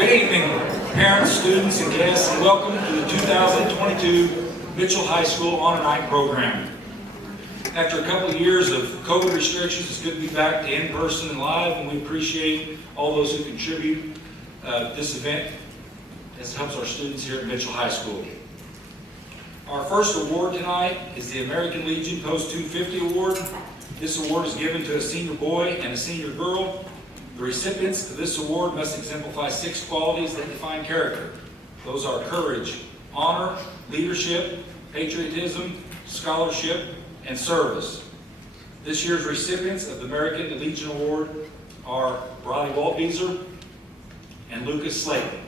Good evening, parents, students, and guests, and welcome to the 2022 Mitchell High School Honor Night program. After a couple of years of COVID restrictions, it's good to be back to in-person and live, and we appreciate all those who contribute this event as it helps our students here at Mitchell High School. Our first award tonight is the American Legion Post 250 Award. This award is given to a senior boy and a senior girl. The recipients of this award must exemplify 6 qualities that define character. Those are courage, honor, leadership, patriotism, scholarship, and service. This year's recipients of the American Legion Award are Ronnie Waltbeezer and Lucas Slayton.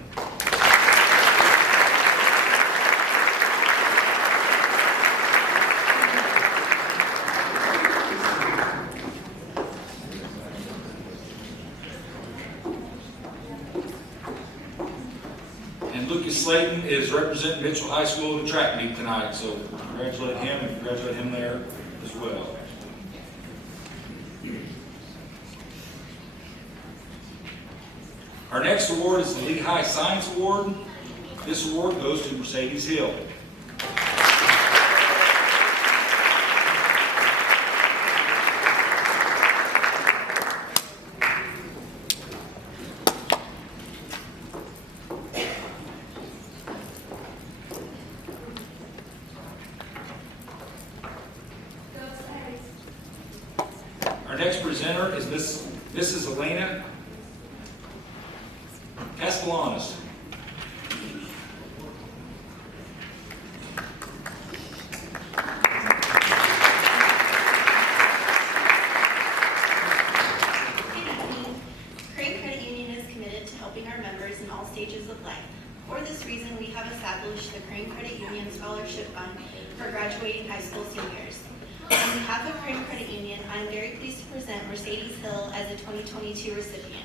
Lucas Slayton is representing Mitchell High School in the track meet tonight, so congratulate him and congratulate him there as well. Our next award is the Lee High Science Award. This award goes to Mercedes Hill. Our next presenter is Mrs. Elena Castellanos. Credit Union is committed to helping our members in all stages of life. For this reason, we have established the Crane Credit Union Scholarship Fund for graduating high school seniors. On behalf of Crane Credit Union, I am very pleased to present Mercedes Hill as a 2022 recipient.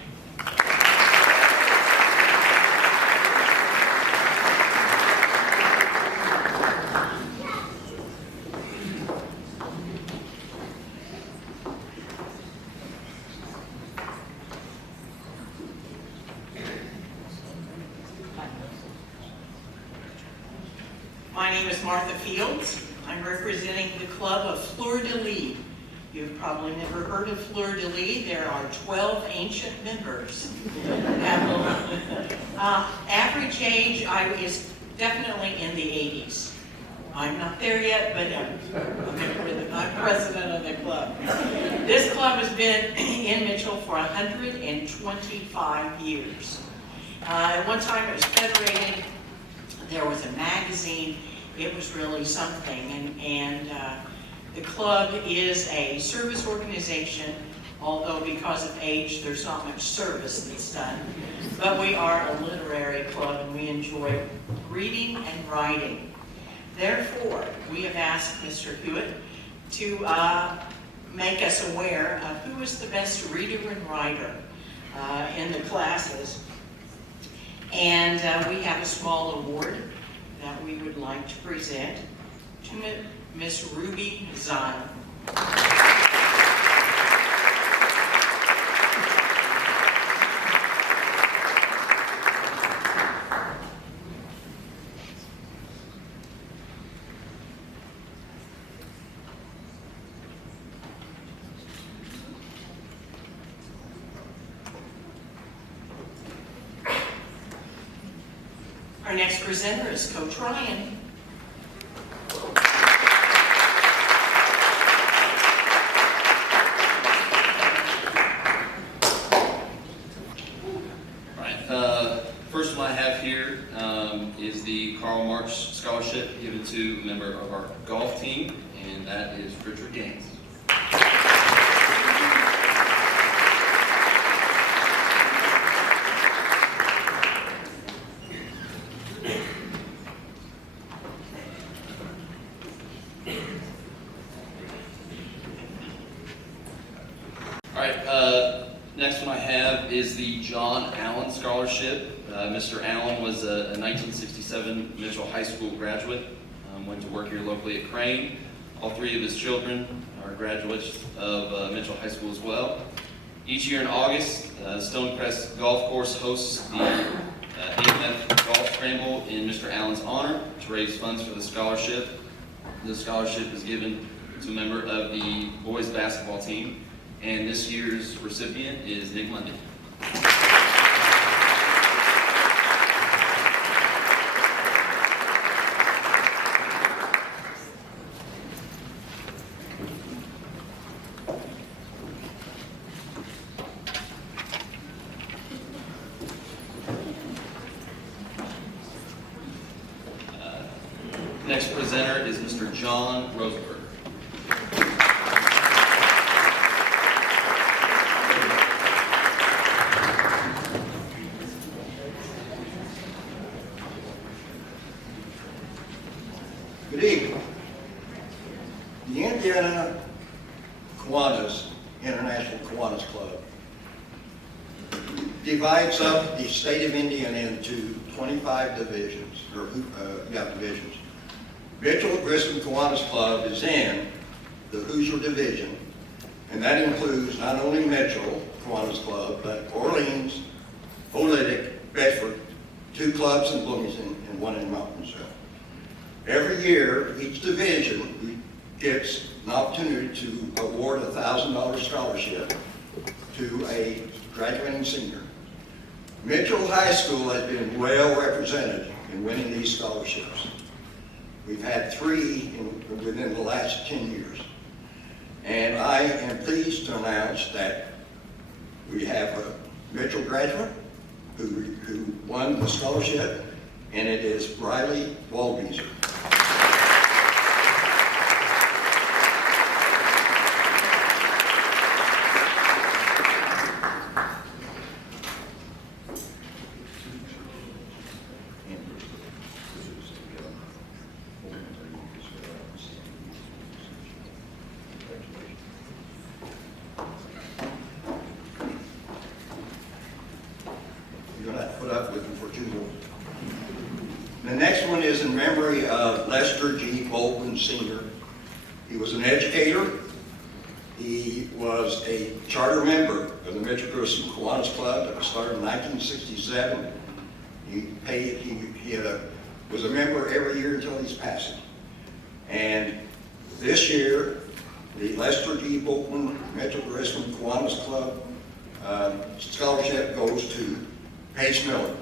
My name is Martha Fields. I'm representing the Club of Fleur-de-Lis. You've probably never heard of Fleur-de-Lis. There are 12 ancient members. Average age is definitely in the 80s. I'm not there yet, but I'm president of the club. This club has been in Mitchell for 125 years. At one time it was federated. There was a magazine. It was really something, and the club is a service organization, although because of age there's not much service that's done. But we are a literary club and we enjoy reading and writing. Therefore, we have asked Mr. Hewitt to make us aware of who is the best reader and writer in the classes. And we have a small award that we would like to present to Miss Ruby Zahn. Our next presenter is Coach Ryan. First one I have here is the Karl Marx Scholarship given to a member of our golf team, and that is Richard Gaines. Next one I have is the John Allen Scholarship. Mr. Allen was a 1967 Mitchell High School graduate, went to work here locally at Crane. All 3 of his children are graduates of Mitchell High School as well. Each year in August, Stonecrest Golf Course hosts the AMF Golf Scramble in Mr. Allen's honor to raise funds for the scholarship. The scholarship is given to a member of the boys basketball team, and this year's recipient is Nick Mundy. Next presenter is Mr. John Rosenberg. Good evening. The Indiana Kiwanis, International Kiwanis Club, divides up the state of Indiana into 25 divisions, divisions. Mitchell Grissom Kiwanis Club is in the Hoosier Division, and that includes not only Mitchell Kiwanis Club, but Orleans, Oolitic, Bedford, 2 clubs in Bloomington, and 1 in Mountainville. Every year, each division gets an opportunity to award a $1,000 scholarship to a graduating senior. Mitchell High School has been well represented in winning these scholarships. We've had 3 within the last 10 years. And I am pleased to announce that we have a Mitchell graduate who won the scholarship, and it is Riley Walbeezer. You're going to have to put up with them for too long. The next one is in memory of Lester G. Baldwin Sr. He was an educator. He was a charter member of the Mitchell Grissom Kiwanis Club that was started in 1967. He was a member every year until his passing. And this year, the Lester G. Baldwin Mitchell Grissom Kiwanis Club scholarship goes to Paige Miller.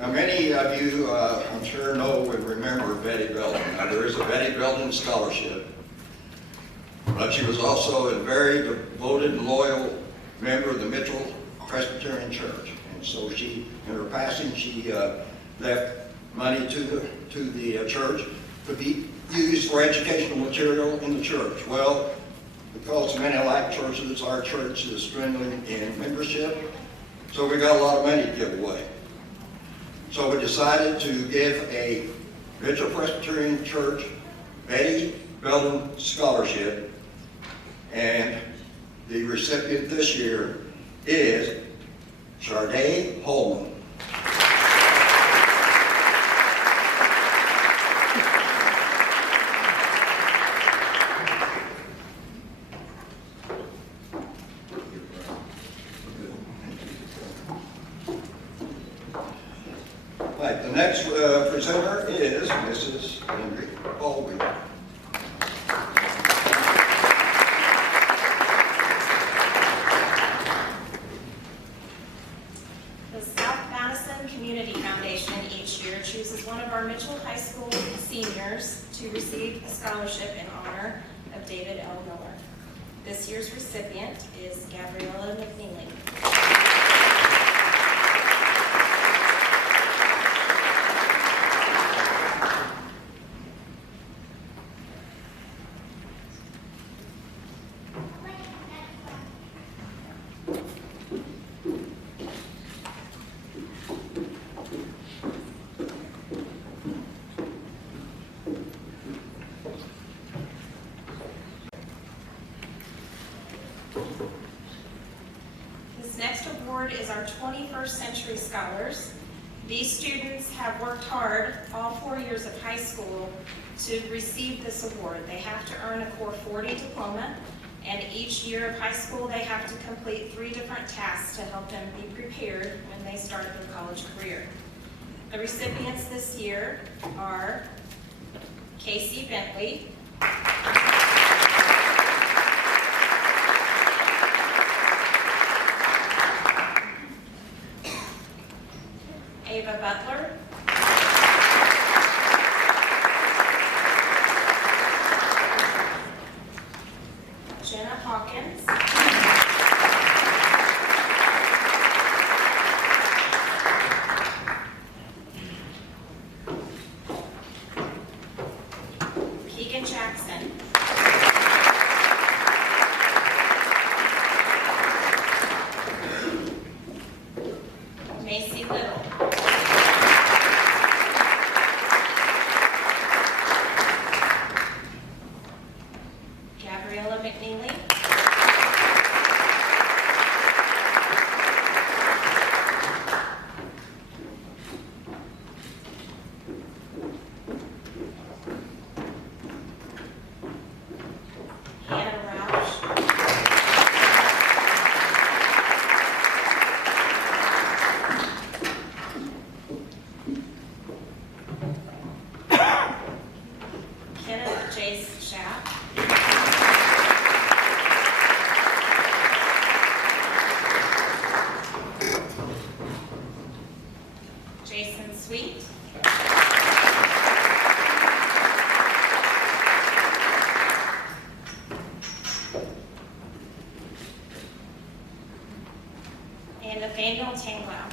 Now, many of you, I'm sure, know and remember Betty Belden. Now, there is a Betty Belden scholarship, but she was also a very devoted and loyal member of the Mitchell Presbyterian Church. And so she, in her passing, she left money to the church to be used for educational material in the church. Well, because many like churches, our church is dwindling in membership, so we got a lot of money to give away. So we decided to give a Mitchell Presbyterian Church Betty Belden Scholarship, and the recipient this year is Sharday Holman. Right, the next presenter is Mrs. Henry Baldwin. The South Madison Community Foundation each year chooses one of our Mitchell High School seniors to receive a scholarship in honor of David L. Miller. This year's recipient is Gabriella McNeely. This next award is our 21st Century Scholars. These students have worked hard all 4 years of high school to receive this award. They have to earn a Core 40 diploma, and each year of high school they have to complete 3 different tasks to help them be prepared when they start their college career. The recipients this year are Casey Bentley, Ava Butler, Jenna Hawkins, Keegan Jackson, Macy Little, Gabriella McNeely, Hannah Roush, Kenneth Jace Schapp, Jason Sweet, and Nathaniel Tanglau.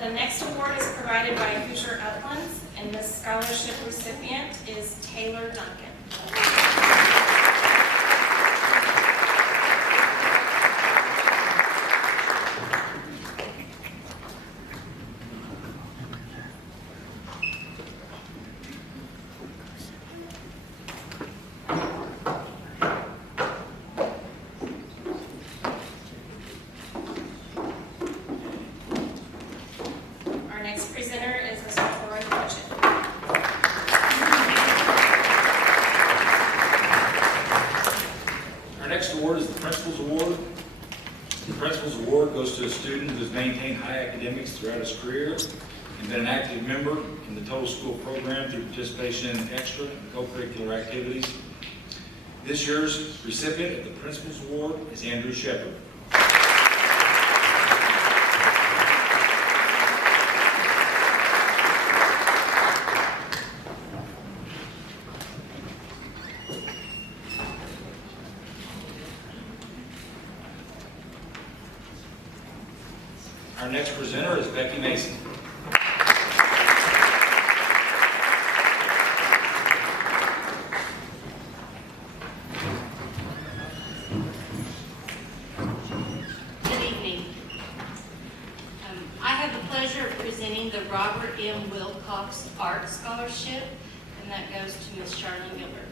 The next award is provided by Hoosier Uplands, and this scholarship recipient is Taylor Duncan. Our next presenter is Mr. Troy Pritchett. Our next award is the Principal's Award. The Principal's Award goes to a student who has maintained high academics throughout his career and been an active member in the total school program through participation in extra and co-curricular activities. This year's recipient of the Principal's Award is Andrew Shepard. Our next presenter is Becky Mason. Good evening. I have the pleasure of presenting the Robert M. Wilcox Art Scholarship, and that goes to Ms. Charlene Gilbert.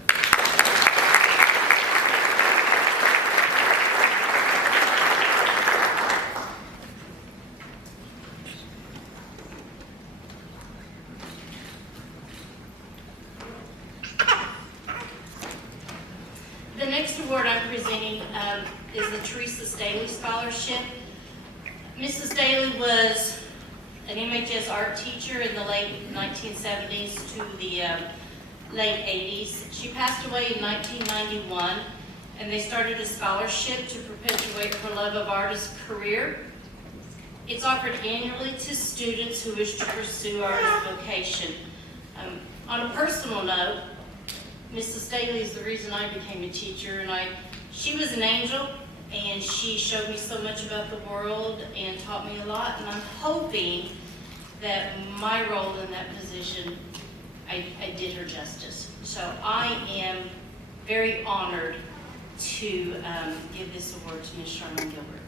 The next award I'm presenting is the Teresa Staley Scholarship. Mrs. Staley was an MHS art teacher in the late 1970s to the late 80s. She passed away in 1991, and they started a scholarship to perpetuate her love of artist career. It's offered annually to students who wish to pursue artist vocation. On a personal note, Mrs. Staley is the reason I became a teacher, and she was an angel, and she showed me so much about the world and taught me a lot, and I'm hoping that my role in that position, I did her justice. So I am very honored to give this award to Ms. Charlene Gilbert.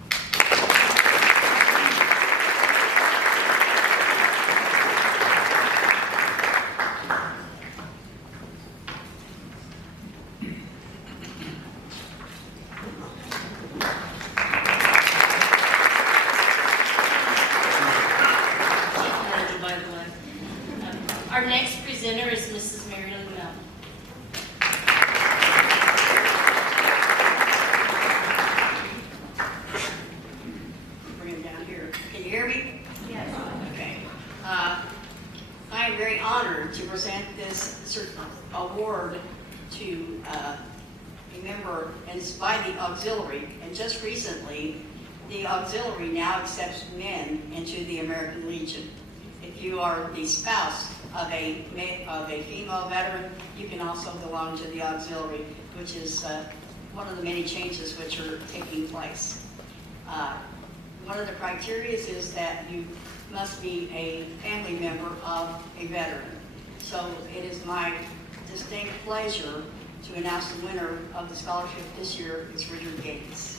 Our next presenter is Mrs. Mary Lou Melton. Bring him down here. Can you hear me? Yes. Okay. I am very honored to present this award to a member, and it's by the auxiliary. And just recently, the auxiliary now accepts men into the American Legion. If you are the spouse of a female veteran, you can also belong to the auxiliary, which is one of the many changes which are taking place. One of the criteria is that you must be a family member of a veteran. So it is my distinct pleasure to announce the winner of the scholarship this year is Richard Gates.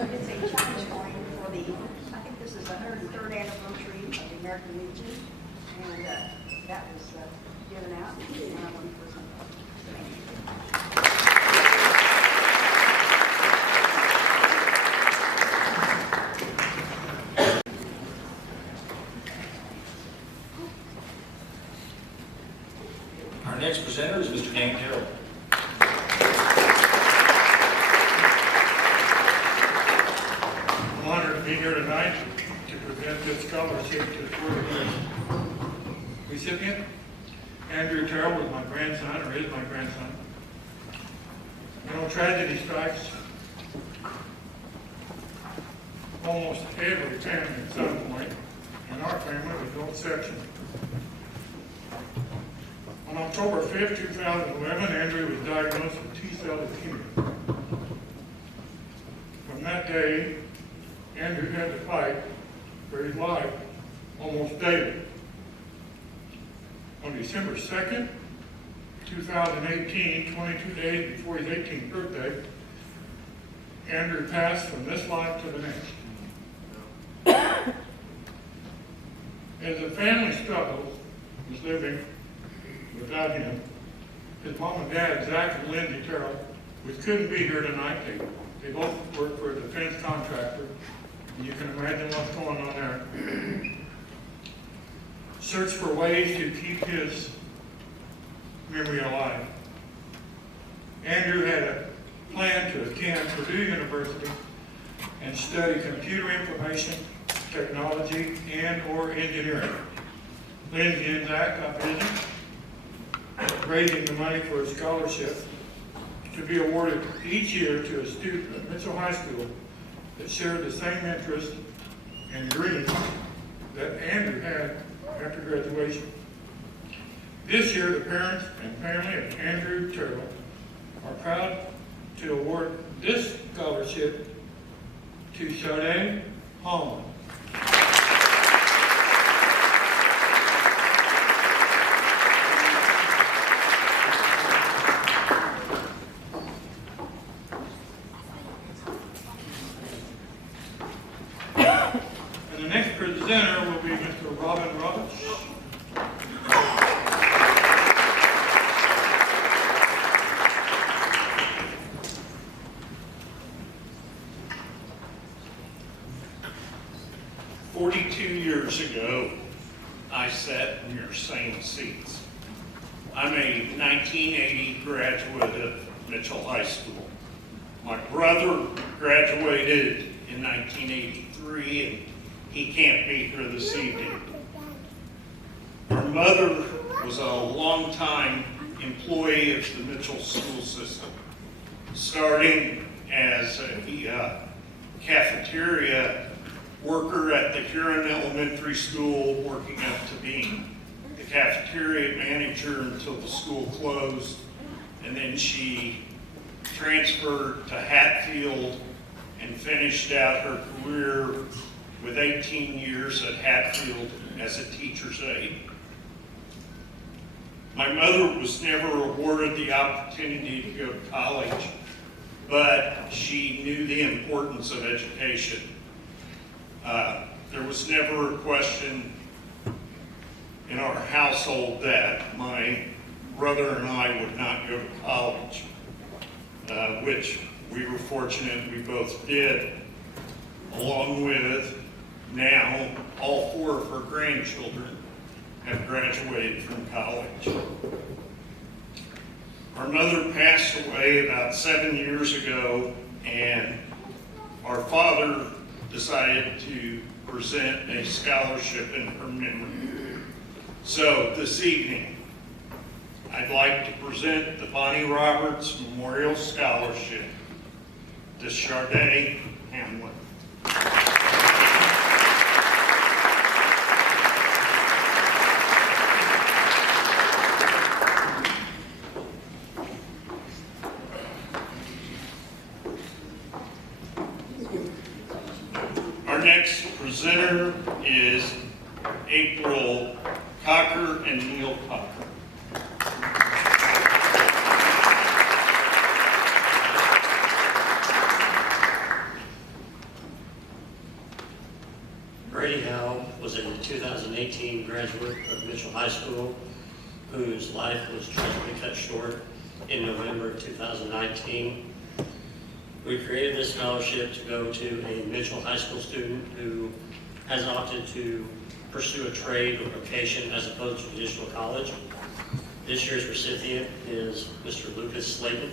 It's a challenge point for the, I think this is the 103rd anniversary of the American Legion, and that was given out. And I want to present Our next presenter is Mr. Dan Carroll. I'm honored to be here tonight to present this scholarship to the fourth recipient. Andrew Terrell was my grandson, or is my grandson. You know, tragedy strikes almost every family at some point, and our family was no exception. On October 5th, 2011, Andrew was diagnosed with T-cell leukemia. From that day, Andrew had to fight for his life almost daily. On December 2nd, 2018, 22 days before his 18th birthday, Andrew passed from this life to the next. As the family struggles with living without him, his mom and dad, Zach and Lindsay Terrell, which couldn't be here tonight, they both work for a defense contractor, and you can imagine what's going on there. Search for ways to keep his memory alive. Andrew had a plan to attend Purdue University and study computer information, technology, and/or engineering. Lindsay and Zach got busy raising the money for a scholarship to be awarded each year to a student at Mitchell High School that shared the same interest and dreams that Andrew had after graduation. This year, the parents and family of Andrew Terrell are proud to award this scholarship to Sade Holland. And the next presenter will be Mr. Robin Roberts. Years ago, I sat in your same seats. I'm a 1980 graduate of Mitchell High School. My brother graduated in 1983, and he can't be here this evening. Our mother was a longtime employee of the Mitchell school system, starting as a cafeteria worker at the Huron Elementary School, working up to being the cafeteria manager until the school closed. And then she transferred to Hatfield and finished out her career with 18 years at Hatfield as a teacher's aide. My mother was never awarded the opportunity to go to college, but she knew the importance of education. There was never a question in our household that my brother and I would not go to college, which we were fortunate we both did, along with now all 4 of her grandchildren have graduated from college. Our mother passed away about 7 years ago, and our father decided to present a scholarship in her memory. So this evening, I'd like to present the Bonnie Roberts Memorial Scholarship to Sharday Hamlin. Our next presenter is April Cocker and Neil Cocker. Brady Howe was a 2018 graduate of Mitchell High School, whose life was tragically cut short in November of 2019. We created this scholarship to go to a Mitchell High School student who has opted to pursue a trade or vocation as opposed to traditional college. This year's recipient is Mr. Lucas Slayton.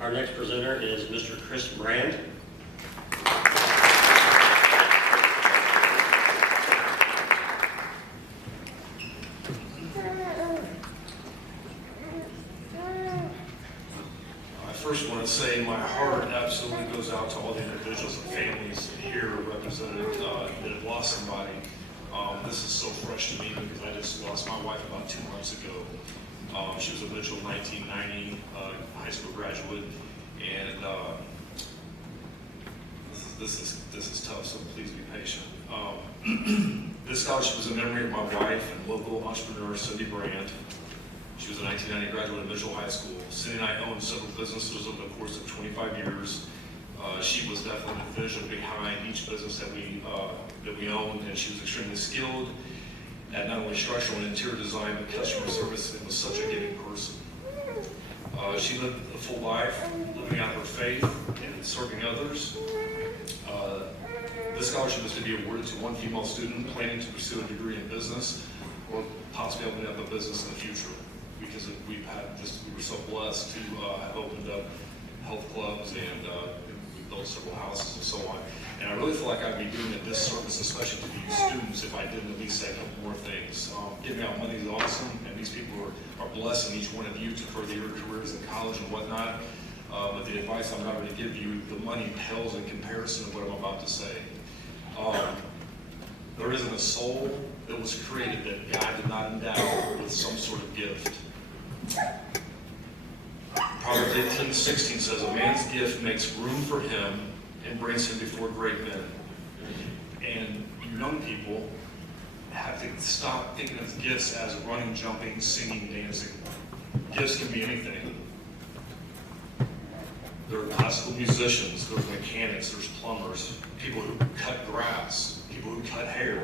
Our next presenter is Mr. Chris Brand. I first want to say my heart absolutely goes out to all the individuals and families here represented that have lost somebody. This is so fresh to me because I just lost my wife about 2 months ago. She was a Mitchell 1990 high school graduate, and this is tough, so please be patient. This scholarship is in memory of my wife and local entrepreneur Cindy Brand. She was a 1990 graduate of Mitchell High School. Cindy and I owned several businesses over the course of 25 years. She was definitely the vision behind each business that we owned, and she was extremely skilled at not only structural and interior design, but customer service, and was such a giving person. She lived a full life, living out her faith and serving others. This scholarship is to be awarded to one female student planning to pursue a degree in business or possibly opening up a business in the future, because we were so blessed to have opened up health clubs and we built several houses and so on. And I really feel like I'd be doing a disservice, especially to these students, if I didn't at least say a couple more things. Giving out money is awesome, and these people are blessing each one of you to further your careers in college and whatnot. But the advice I'm about to give you, the money pales in comparison to what I'm about to say. There isn't a soul that was created that God did not endow with some sort of gift. Proverbs 18:16 says, "A man's gift makes room for him and brings him before great men." And you young people have to stop thinking of gifts as running, jumping, singing, dancing. Gifts can be anything. There are classical musicians, there's mechanics, there's plumbers, people who cut grass, people who cut hair,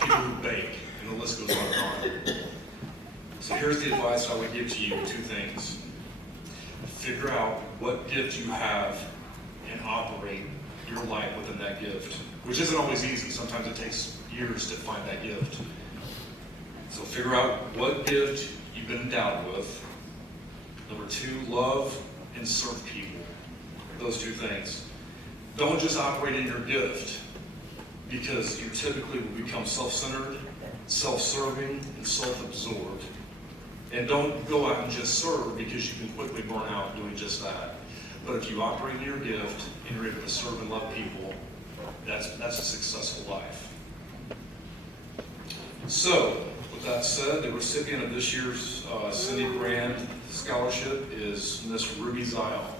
people who bake, and the list goes on and on. So here's the advice I would give to you, 2 things. Figure out what gift you have and operate your life within that gift, which isn't always easy. Sometimes it takes years to find that gift. So figure out what gift you've been endowed with. Number 2, love and serve people. Those 2 things. Don't just operate in your gift, because you typically will become self-centered, self-serving, and self-absorbed. And don't go out and just serve, because you can quickly burn out doing just that. But if you operate in your gift and you're able to serve and love people, that's a successful life. So, with With that said, the recipient of this year's Cindy Brand Scholarship is Miss Ruby Zile.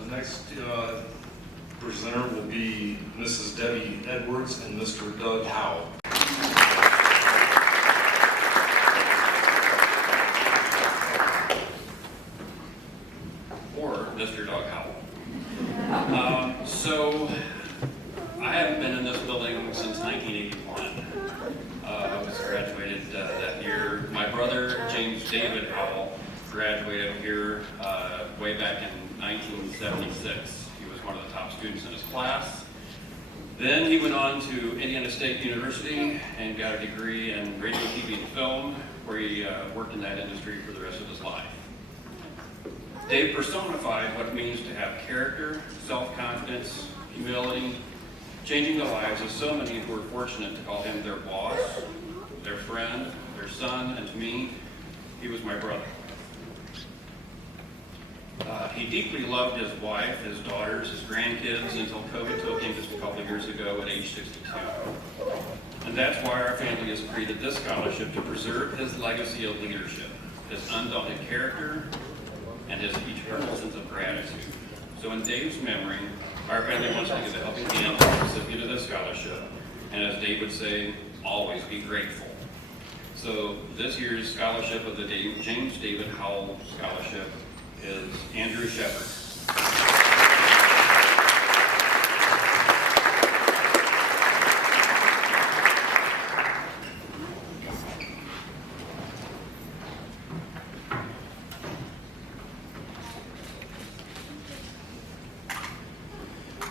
The next presenter will be Mrs. Debbie Edwards and Mr. Doug Howell. Or Mr. Doug Howell. So, I haven't been in this building since 1981. I was graduated that year. My brother, James David Howell, graduated here way back in 1976. He was one of the top students in his class. Then he went on to Indiana State University and got a degree in radio, TV, and film, where he worked in that industry for the rest of his life. Dave personified what it means to have character, self-confidence, humility, changing the lives of so many who were fortunate to call him their boss, their friend, their son, and to me, he was my brother. He deeply loved his wife, his daughters, his grandkids until COVID took him just a couple of years ago at age 62. And that's why our family has created this scholarship to preserve his legacy of leadership, his undaunted character, and his eternal sense of gratitude. So in Dave's memory, our family wants to give a helping hand to the recipient of this scholarship, and as Dave would say, always be grateful. So this year's scholarship of the James David Howell Scholarship is Andrew Shepard.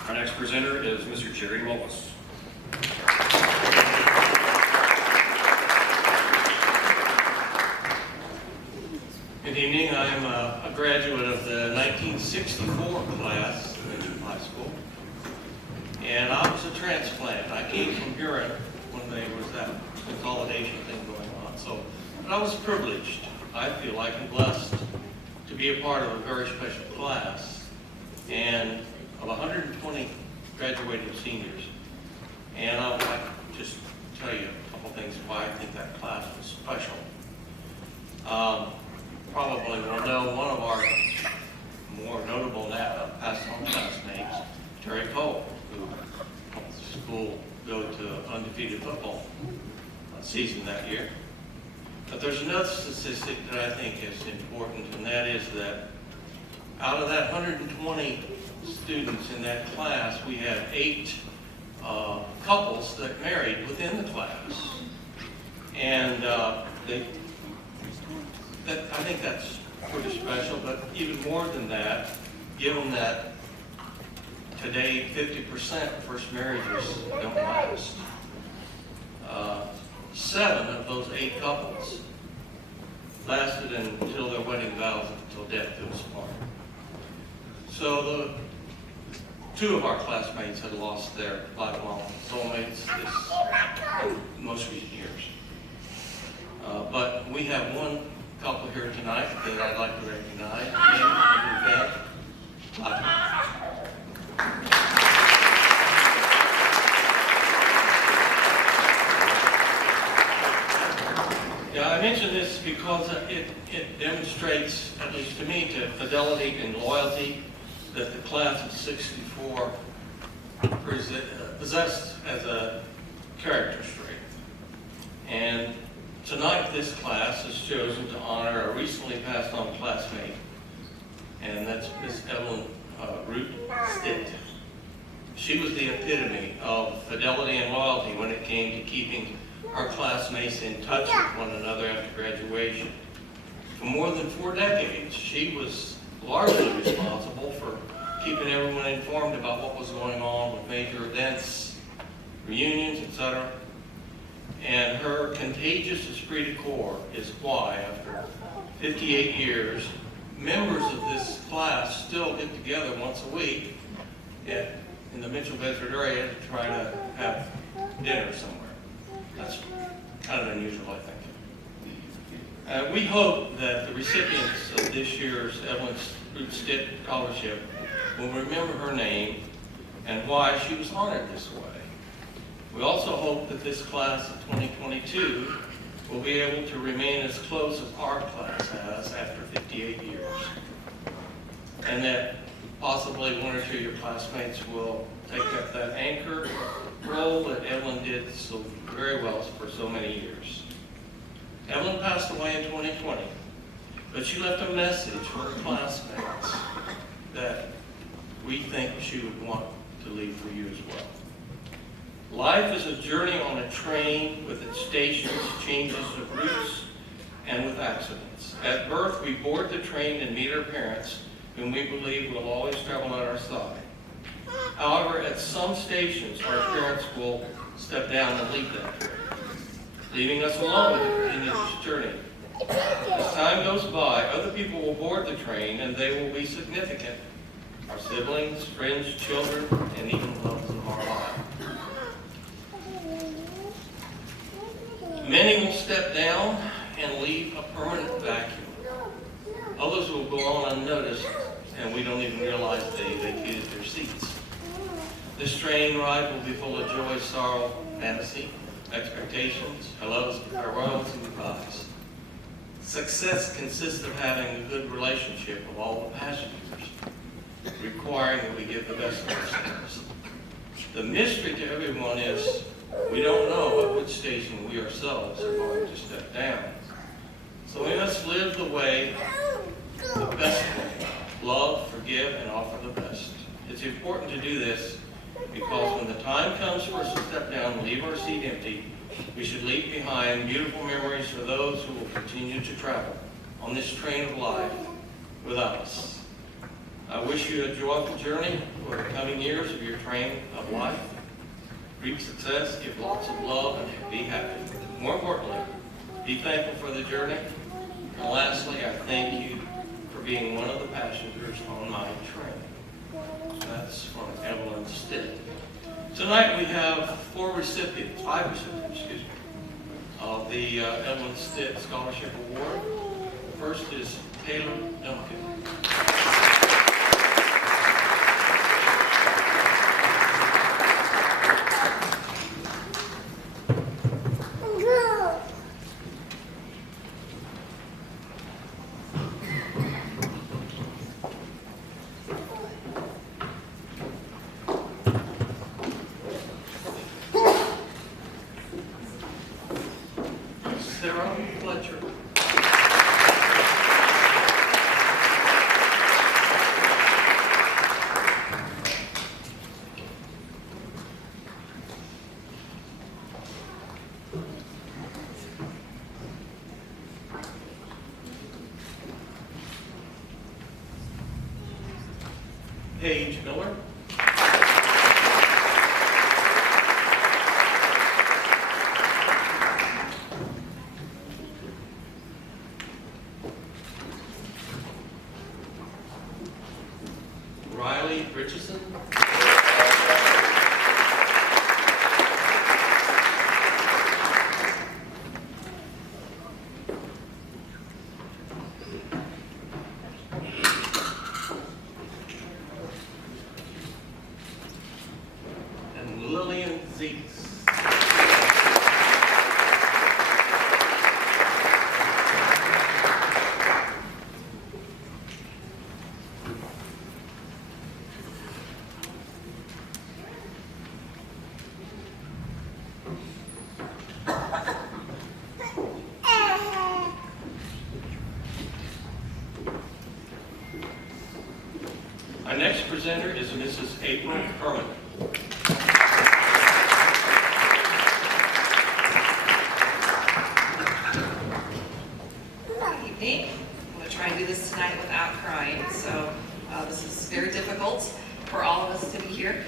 Our next presenter is Mr. Jerry Mullis. Good evening. I'm a graduate of the 1964 class at Mitchell High School. And I was a transplant. I came from Huron when there was that consolidation thing going on. But I was privileged. I feel like I'm blessed to be a part of a very special class. And of 120 graduating seniors. And I would like to just tell you a couple things why I think that class was special. Probably will know one of our more notable past home classmates, Terry Cole, who helped the school go to undefeated football season that year. But there's another statistic that I think is important, and that is that out of that 120 students in that class, we had 8 couples that married within the class. And I think that's pretty special, but even more than that, given that today 50% of first marriages don't last. 7 of those 8 couples lasted until their wedding vows, until death do us apart. So the 2 of our classmates had lost their lifelong soulmates this most recent years. But we have one couple here tonight that I'd like to recognize. Yeah, I mention this because it demonstrates, at least to me, to fidelity and loyalty that the class of 64 possessed as a character trait. And tonight, this class has chosen to honor a recently passed on classmate, and that's Miss Evelyn Root Stitt. She was the epitome of fidelity and loyalty when it came to keeping her classmates in touch with one another after graduation. For more than 4 decades, she was largely responsible for keeping everyone informed about what was going on with major events, reunions, etc. And her contagious esprit de corps is why, after 58 years, members of this class still get together once a week at in the Mitchell-Bedford area to try to have dinner somewhere. That's kind of unusual, I think. We hope that the recipients of this year's Evelyn Stitt Scholarship will remember her name and why she was honored this way. We also hope that this class of 2022 will be able to remain as close as our class has after 58 years. And that possibly one or two of your classmates will take up that anchor role that Evelyn did so very well for so many years. Evelyn passed away in 2020, but she left a message for her classmates that we think she would want to leave for you as well. Life is a journey on a train with its stations, changes of routes, and with accidents. At birth, we board the train and meet our parents, whom we believe will always travel at our side. However, at some stations, our parents will step down and leave that train, leaving us alone to continue this journey. As time goes by, other people will board the train, and they will be significant. Our siblings, friends, children, and even loves of our lives. Many will step down and leave a permanent vacuum. Others will go on unnoticed, and we don't even realize they vacated their seats. This train ride will be full of joy, sorrow, fantasy, expectations, hellos, farewells, and goodbyes. Success consists of having a good relationship with all the passengers, requiring that we give the best of ourselves. The mystery to everyone is we don't know at which station we ourselves are going to step down. So we must live the best way. Love, forgive, and offer the best. It's important to do this because when the time comes for us to step down and leave our seat empty, we should leave behind beautiful memories for those who will continue to travel on this train of life without us. I wish you a joyful journey for the coming years of your train of life. Reap success, give lots of love, and be happy. More importantly, be thankful for the journey. And lastly, I thank you for being one of the passengers on my train. That's from Evelyn Stitt. Tonight we have five recipients, of the Evelyn Stitt Scholarship Award. The first is Taylor Duncan. Sarah Fletcher. Paige Miller. Riley Richardson. And Lillian Zeeks. Our next presenter is Mrs. April Herman. Good evening. I'm going to try and do this tonight without crying, so this is very difficult for all of us to be here.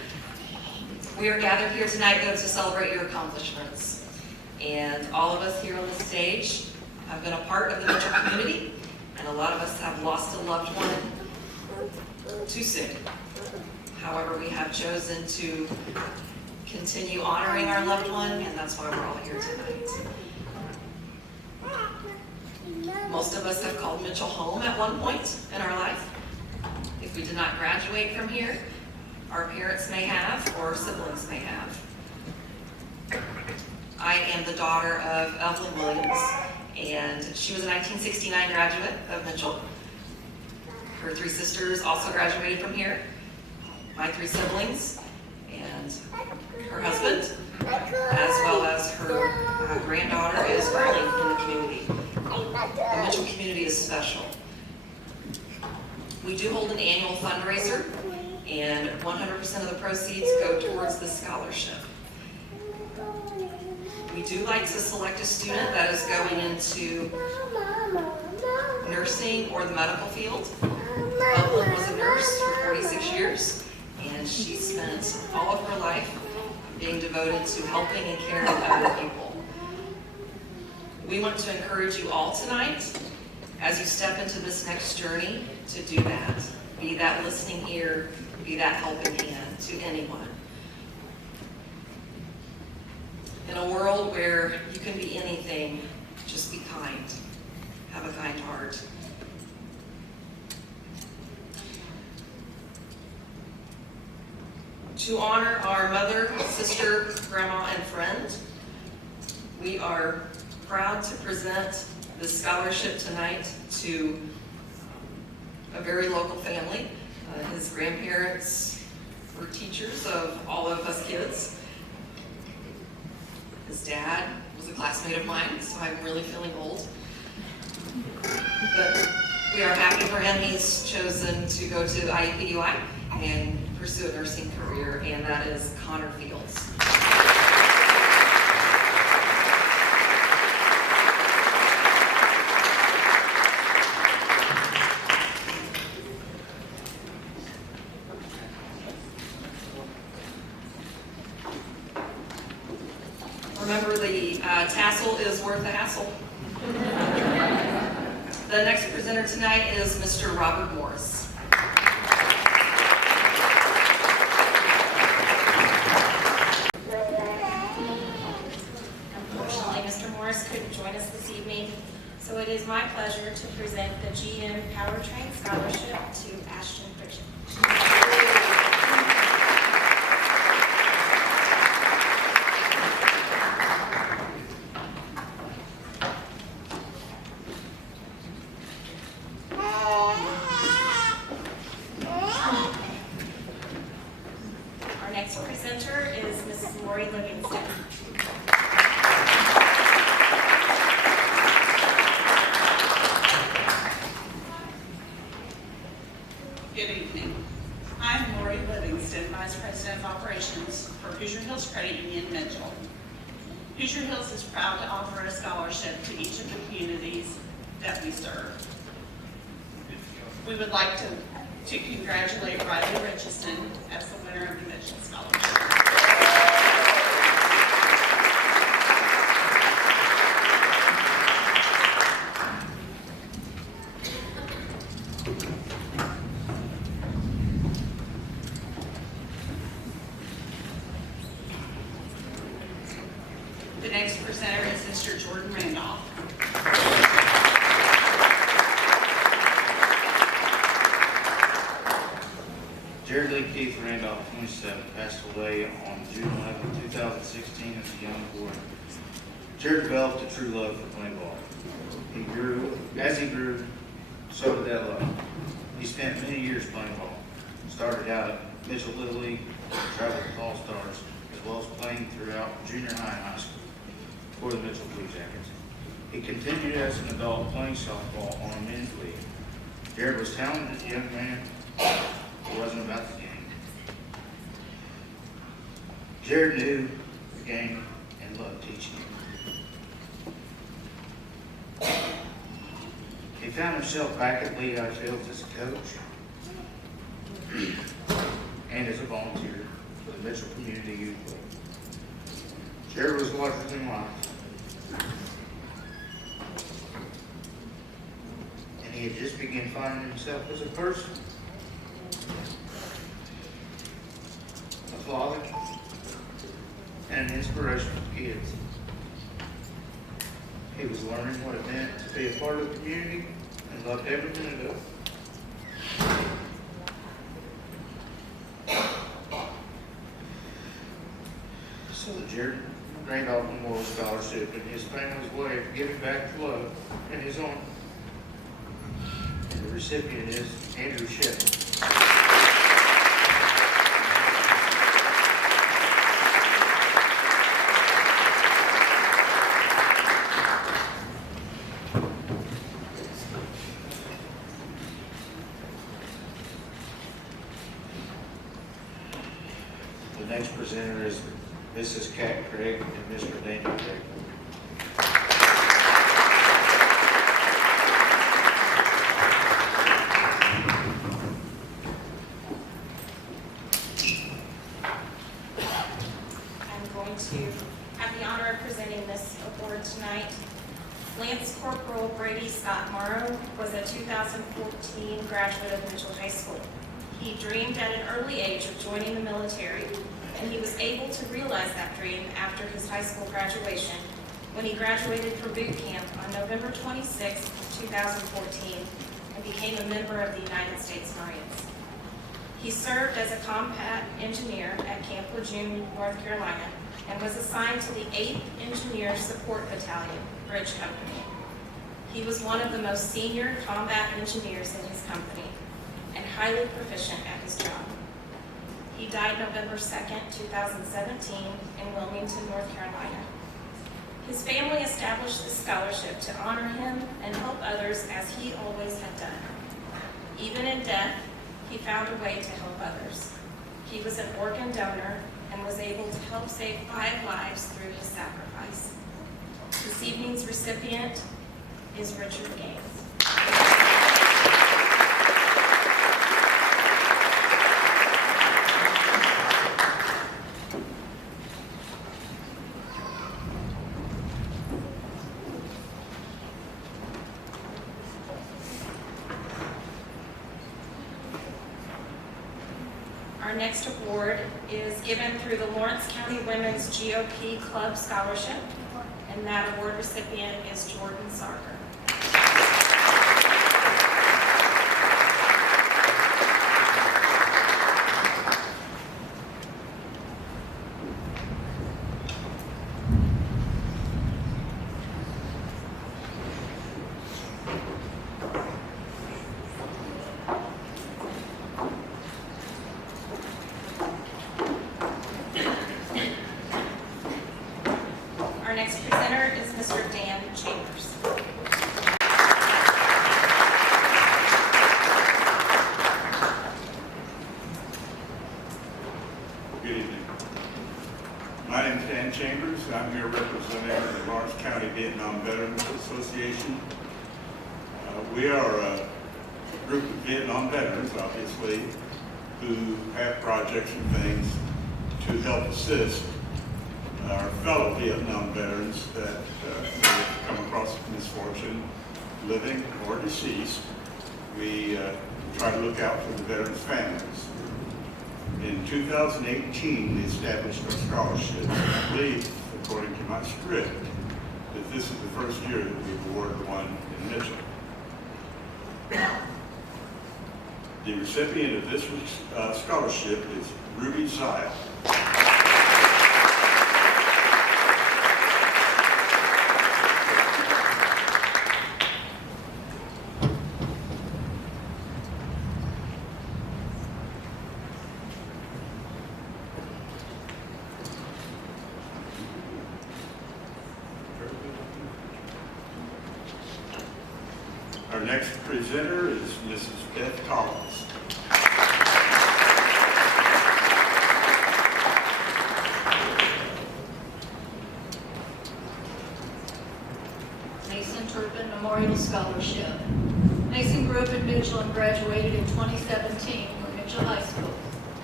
We are gathered here tonight, though, to celebrate your accomplishments. And all of us here on the stage have been a part of the Mitchell community, and a lot of us have lost a loved one too soon. However, we have chosen to continue honoring our loved one, and that's why we're all here tonight. Most of us have called Mitchell home at one point in our life. If we did not graduate from here, our parents may have, or siblings may have. I am the daughter of Evelyn Williams, and she was a 1969 graduate of Mitchell. Her 3 sisters also graduated from here. My 3 siblings and her husband, as well as her granddaughter, is currently in the community. The Mitchell community is special. We do hold an annual fundraiser, and 100% of the proceeds go towards the scholarship. We do like to select a student that is going into nursing or the medical field. Evelyn was a nurse for 46 years, and she spent all of her life being devoted to helping and caring for other people. We want to encourage you all tonight, as you step into this next journey, to do that. Be that listening ear, be that helping hand to anyone. In a world where you can be anything, just be kind. Have a kind heart. To honor our mother, sister, grandma, and friend, we are proud to present this scholarship tonight to a very local family. His grandparents were teachers of all of us kids. His dad was a classmate of mine, so I'm really feeling old. But we are happy for him. He's chosen to go to IUPUI and pursue a nursing career, and that is Connor Fields. Remember, the tassel is worth the hassle. The next presenter tonight is Mr. Robert Morris. Unfortunately, Mr. Morris couldn't join us this evening, so it is my pleasure to present the GM Powertrain Scholarship to Ashton Pritchett. Our next presenter is Mrs. Lori Livingston. Good evening. I'm Lori Livingston, Vice President of Operations for Hoosier Hills Credit Union Mitchell. Hoosier Hills is proud to offer a scholarship to each of the communities that we serve. We would like to congratulate Riley Richardson as the winner of the Mitchell Scholarship. The next presenter is Mr. Jordan Randolph. Jared Lee Keith Randolph, 27, passed away on June 11, 2016 as a young boy. Jared developed a true love for playing ball. As he grew, so did that love. He spent many years playing ball. Started out at Mitchell Little League, traveled with All Stars, as well as playing throughout junior high and high school for the Mitchell Blue Jackets. He continued as an adult playing softball on a men's league. Jared was talented as a young man. It wasn't about the game. Jared knew the game and loved teaching it. He found himself back at Lehigh Fields as a coach and as a volunteer for the Mitchell Community Youth League. Jared was larger than life, and he had just begun finding himself as a person. father, and an inspiration for kids. He was learning what it meant to be a part of the community and loved every minute of it. So the Jared Randolph Memorial Scholarship and his family's way of giving back to love in his honor. And the recipient is Andrew Shepard. The next presenter is Mrs. Kat Craig and Mr. Daniel Craig. I'm going to have the honor of presenting this award tonight. Lance Corporal Brady Scott Morrow was a 2014 graduate of Mitchell High School. He dreamed at an early age of joining the military, and he was able to realize that dream after his high school graduation when he graduated from boot camp on November 26, 2014, and became a member of the United States Marines. He served as a combat engineer at Camp Lejeune, North Carolina, and was assigned to the 8th Engineer Support Battalion, Bridge Company. He was one of the most senior combat engineers in his company and highly proficient at his job. He died November 2nd, 2017 in Wilmington, North Carolina. His family established this scholarship to honor him and help others as he always had done. Even in death, he found a way to help others. He was an organ donor and was able to help save 5 lives through his sacrifice. This evening's recipient is Richard Gaines. Our next award is given through the Lawrence County Women's GOP Club Scholarship, and that award recipient is Jordan Sarker. Our next presenter is Mr. Dan Chambers. Good evening. My name is Dan Chambers. I'm here representing the Lawrence County Vietnam Veterans Association. We are a group of Vietnam veterans, obviously, who have projects and things to help assist our fellow Vietnam veterans that have come across misfortune, living or deceased. We try to look out for the veterans' families. In 2018, we established our scholarship. I believe, according to my script, that this is the first year that we've awarded one in Mitchell. The recipient of this scholarship is Ruby Zile. Our next presenter is Mrs. Beth Collins. Mason Turpin Memorial Scholarship. Mason grew up in Mitchell and graduated in 2017 from Mitchell High School.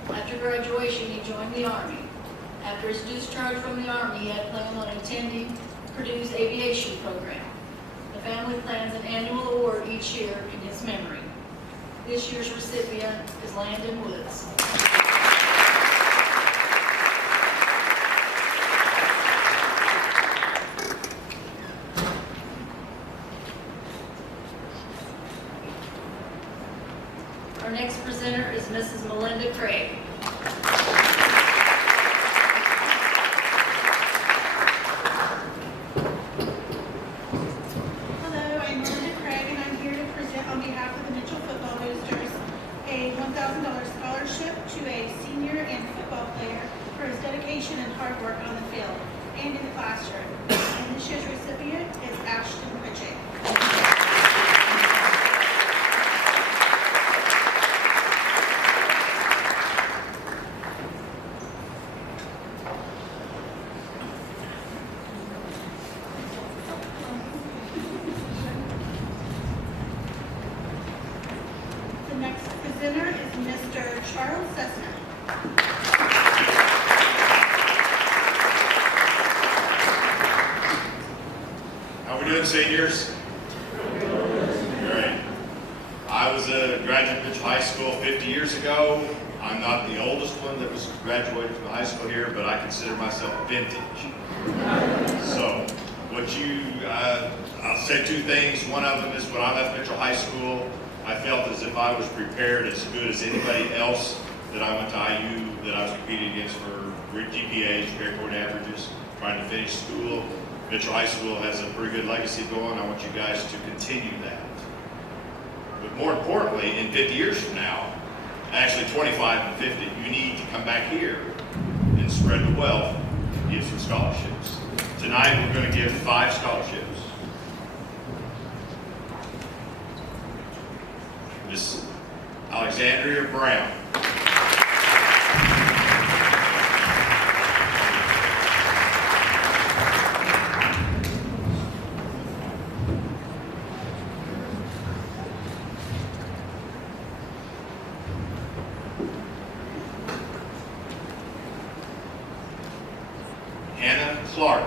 After graduation, he joined the Army. After his discharge from the Army, he had planned on attending Purdue's aviation program. The family plans an annual award each year in his memory. This year's recipient is Landon Woods. dedication and hard work on the field and in the classroom. And this year's recipient is Ashton Pritchett. The next presenter is Mr. Charles Cessna. How we doing, seniors? Great. I was a graduate of Mitchell High School 50 years ago. I'm not the oldest one that was graduated from the high school here, but I consider myself vintage. So, I'll say two things. One of them is when I left Mitchell High School, I felt as if I was prepared as good as anybody else that I went to IU, that I was competing against for GPAs, grade point averages, trying to finish school. Mitchell High School has a pretty good legacy going. I want you guys to continue that. But more importantly, in 50 years from now, actually 25 and 50, you need to come back here and spread the wealth and give some scholarships. Tonight, we're going to give 5 scholarships. Miss Alexandria Brown. Hannah Clark.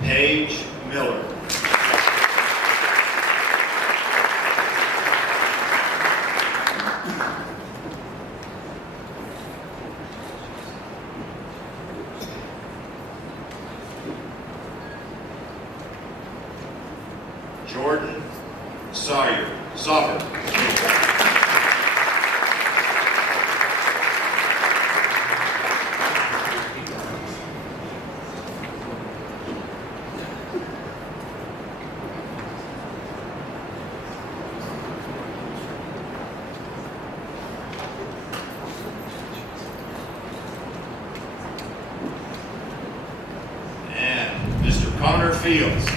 Paige Miller. Jordan Sauber. And Mr. Connor Fields.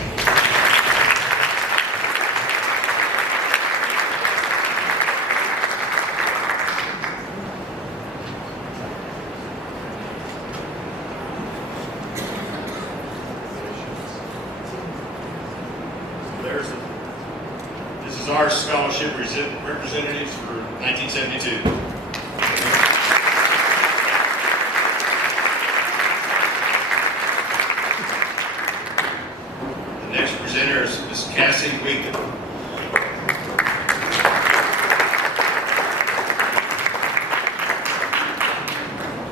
This is our scholarship representatives for 1972. The next presenter is Ms. Cassie Wiegand.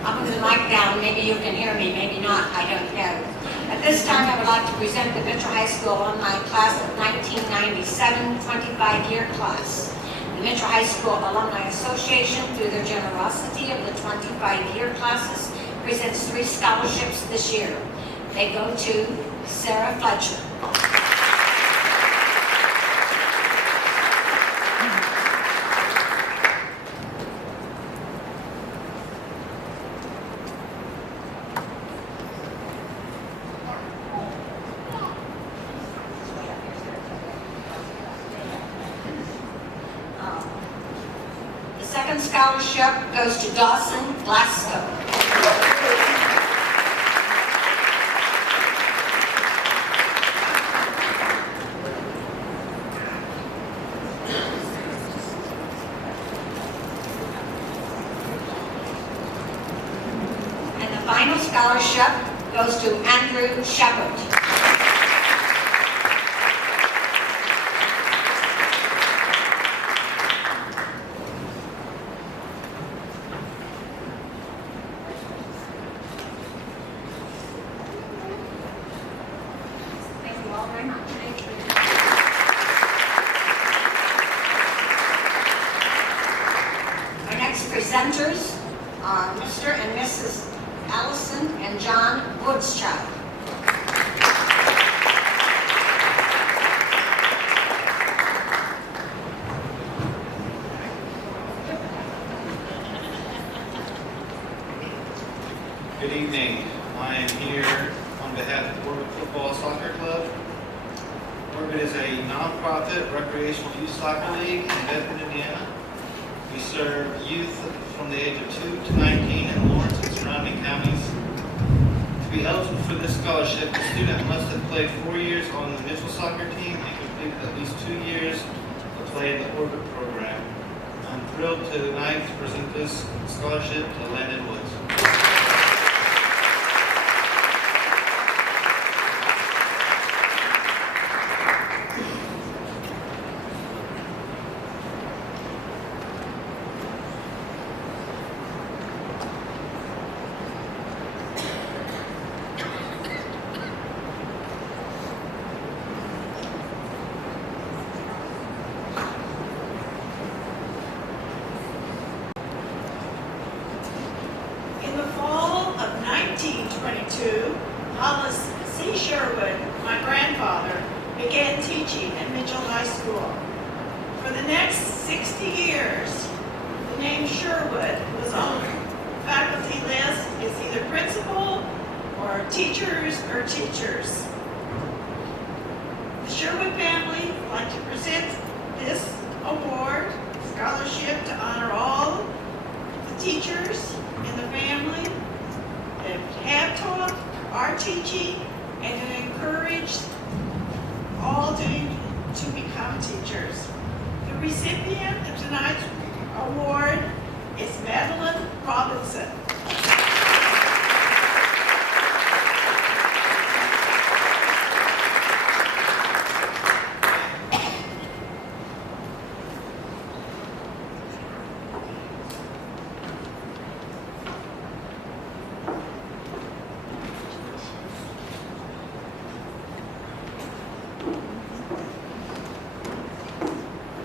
I'll put the mic down, maybe you can hear me, maybe not, I don't know. At this time, I would like to present the Mitchell High School alumni class of 1997 25-year class. The Mitchell High School Alumni Association, through their generosity of the 25-year classes, presents 3 scholarships this year. They go to Sarah Fletcher. The second scholarship goes to Dawson Glasgow. And the final scholarship goes to Andrew Shepard. Thank you all very much. presenters, Mr. and Mrs. Allison and John Woodschild. Good evening. I am here on behalf of Orbit Football Soccer Club. Orbit is a nonprofit recreational youth soccer league in Bedford, Indiana. We serve youth from the age of 2 to 19 in Lawrence and surrounding counties. To be eligible for this scholarship, the student must have played 4 years on the Mitchell soccer team and completed at least 2 years of play in the Orbit program. I'm thrilled tonight to present this scholarship to Landon Woods. In the fall of 1922, Hollis C. Sherwood, my grandfather, began teaching at Mitchell High School. For the next 60 years, the name Sherwood was on the faculty list as either principal or teachers. The Sherwood family would like to present this award, scholarship, to honor all the teachers in the family that have taught, are teaching, and to encourage all to become teachers. The recipient of tonight's award is Madeline Robinson.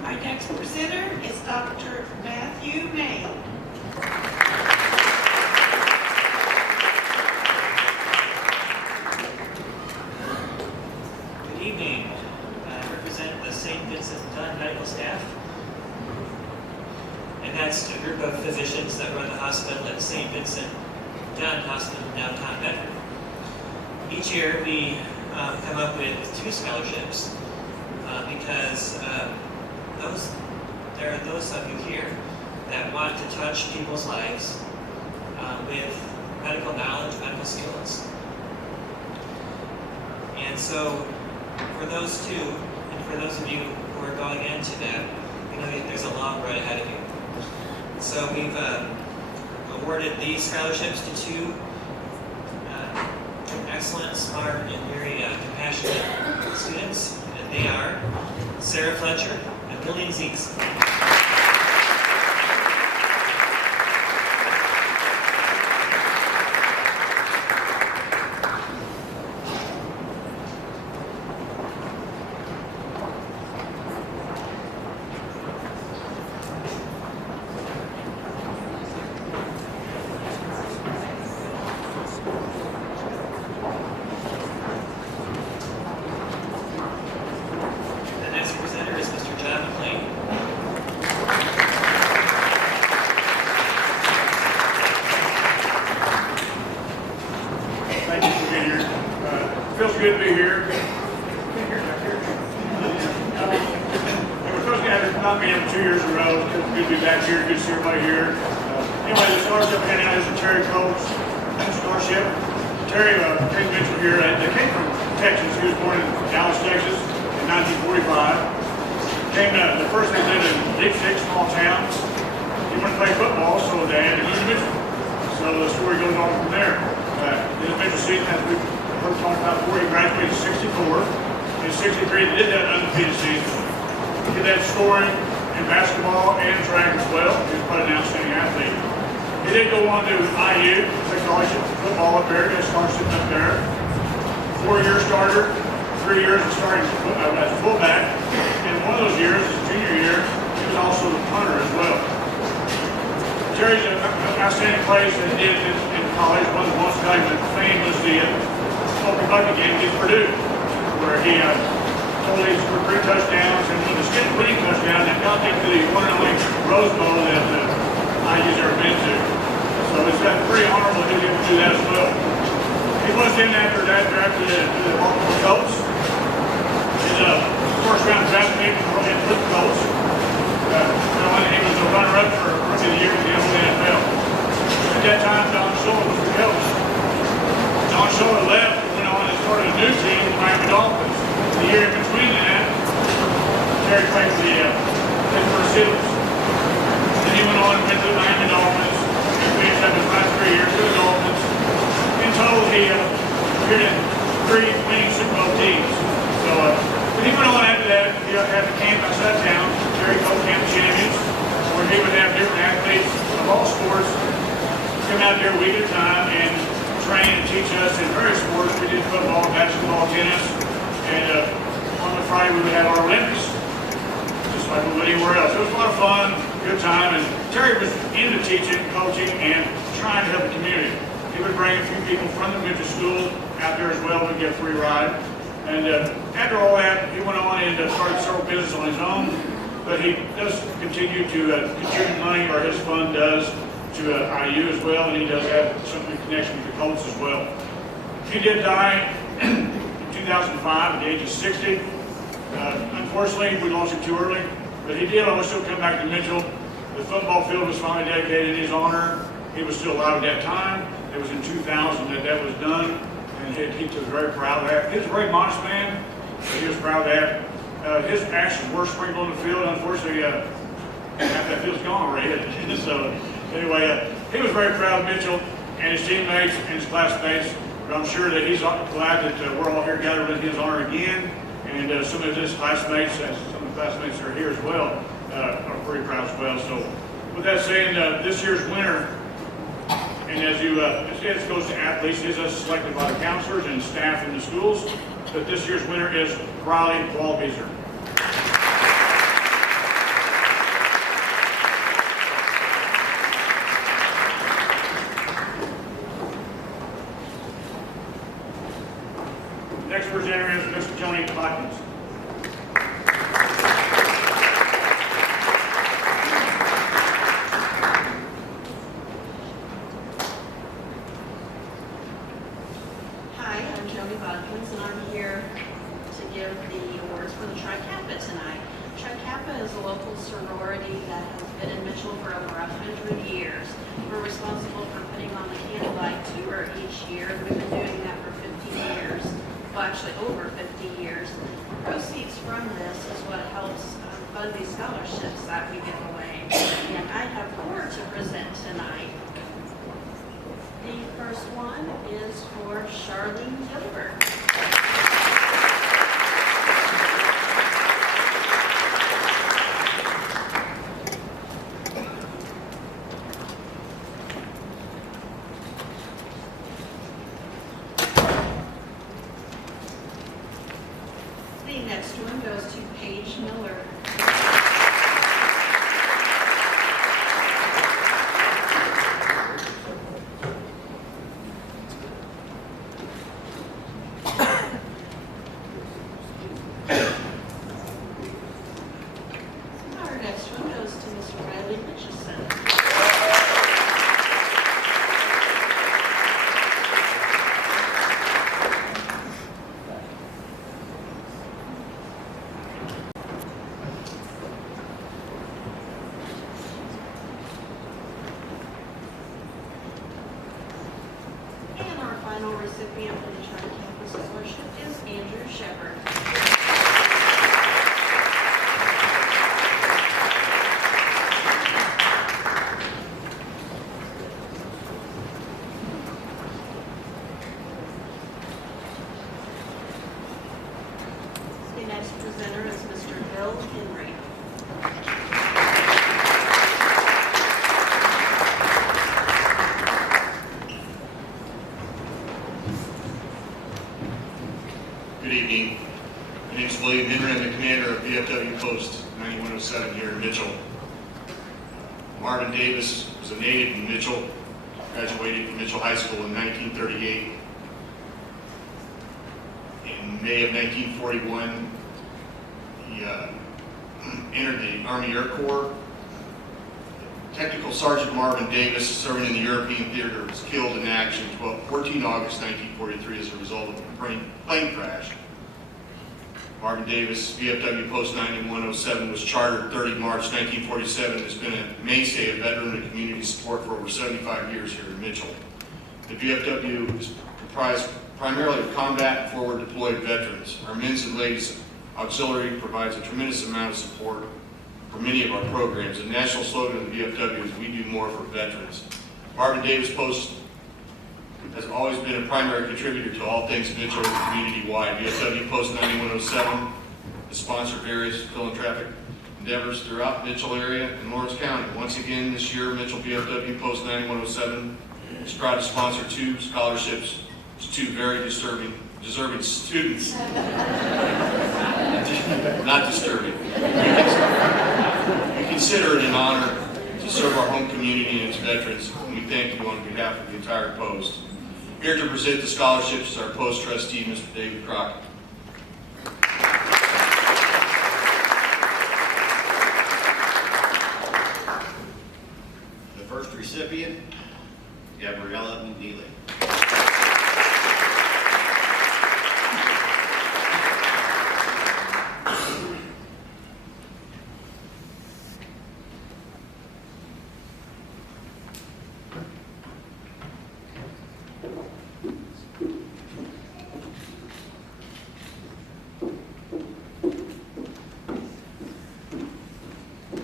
My next presenter is Dr. Matthew May. Good evening. I represent the St. Vincent Dunn medical staff. And that's a group of physicians that run the hospital at St. Vincent Dunn Hospital in downtown Bedford. Each year we come up with 2 scholarships because there are those of you here that want to touch people's lives with medical knowledge, medical skills. And so for those 2, and for those of you who are going into that, you know that there's a long road ahead of you. So we've awarded these scholarships to 2 excellent, smart, and very compassionate students, and they are Sarah Fletcher and Lillian Zeeks. The next presenter is Mr. John McLean. Thank you for being here. Feels good to be here. We're supposed to have not been here 2 years in a row. It's good to be back here. Good to see everybody here. Anyway, the scholarship handing out is a Terry Coates scholarship. Terry Mitchell here. They came from Texas. He was born in Dallas, Texas in 1945. Came the first thing they did in Deep Six, small town. He wanted to play football, so Dad and he's Mitchell. So the story goes on from there. His Mitchell season, as we heard talking about before, he graduated in 64. In 63, they did that undefeated season. He did that scoring in basketball and track as well. He was quite an outstanding athlete. He did go on to IU, take scholarship for football up there, got a scholarship up there. 4-year starter, 3 years of starting as fullback. And one of those years, his junior year, he was also the punter as well. Terry's a same place they did it in college. One of the most valuable fame was the Smoky Bucket game against Purdue, where he totally scored 3 touchdowns and he was getting winning touchdowns and got into the one and only Rose Bowl that IU's ever been to. So it's pretty honorable to be able to do that as well. He was in after that drafted to the Baltimore Colts. His first round draft pick for the Colts. He was a runner-up for Rookie of the Year in the NFL. At that time, Don Shula was the coach. Don Shula left and went on and started a new team, the Miami Dolphins. The year in between that, Terry played for the Pittsburgh Steelers. Then he went on and went to the Miami Dolphins. He finished up his last 3 years with the Dolphins. In total, he appeared in 3 winning Super Bowl teams. So, then he went on after that. He had a camp outside town, Terry Coach Camp Champions, where he would have different athletes of all sports come out there a week at a time and train and teach us in various sports. We did football, basketball, tennis, and on the Friday we would have our Olympics, just like we would anywhere else. It was a lot of fun, good time, and Terry was into teaching, coaching, and trying to help the community. He would bring a few people from the Memphis school out there as well to get a free ride. And after all that, he went on and started several businesses on his own, but he does continue to contribute money, or his fund does, to IU as well, and he does have some connection with the Colts as well. He did die in 2005 at the age of 60. Unfortunately, we lost him too early, but he did always still come back to Mitchell. The football field was finally dedicated in his honor. He was still alive at that time. It was in 2000 that was done, and he was very proud of that. He was a very modest man, but he was proud of that. His ashes were sprinkled on the field. Unfortunately, half that field's gone already. So anyway, he was very proud of Mitchell and his teammates and his classmates. But I'm sure that he's glad that we're all here gathered in his honor again. And some of his classmates, and some of the classmates that are here as well, are pretty proud as well. So with that saying, this year's winner, and as it goes to athletes, is selected by the counselors and staff in the schools. But this year's winner is Riley Waldbeezer. Next presenter is Miss Joni Watkins. Hi, I'm Joni Watkins, and I'm here to give the awards for the Tri Kappa tonight. Tri Kappa is a local sorority that has been in Mitchell for over 100 years. We're responsible for putting on the candlelight tour each year. We've been doing that for 50 years. Well, actually over 50 years. Proceeds from this is what helps fund these scholarships that we give away. And I have 4 to present tonight. The first one is for Charlene Gilbert. The next one goes to Paige Miller. Our next one goes to Miss Riley Mitchison. And our final recipient for the Tri Kappa Scholarship is Andrew Shepard. The next presenter is Mr. Bill Henry. Good evening. My name is William Henry. I'm the commander of VFW Post 9107 here in Mitchell. Marvin Davis was a native in Mitchell. graduated from Mitchell High School in 1938. In May of 1941, he entered the Army Air Corps. Technical Sergeant Marvin Davis, serving in the European theater, was killed in action 14 August 1943 as a result of a plane crash. Marvin Davis, VFW Post 9107, was chartered 30 March 1947 and has been a mainstay of veteran and community support for over 75 years here in Mitchell. The VFW is comprised primarily of combat and forward deployed veterans. Our men's and ladies auxiliary provides a tremendous amount of support for many of our programs. The national slogan of the VFW is "We do more for veterans." Marvin Davis Post has always been a primary contributor to all things Mitchell community-wide. VFW Post 9107 has sponsored various philanthropic endeavors throughout the Mitchell area and Lawrence County. Once again this year, Mitchell VFW Post 9107 is proud to sponsor 2 scholarships to 2 very deserving students. Not disturbing. We consider it an honor to serve our home community and its veterans, and we thank you on behalf of the entire Post. Here to present the scholarships is our Post trustee, Mr. David Crockett. The first recipient, Gabriella Neely.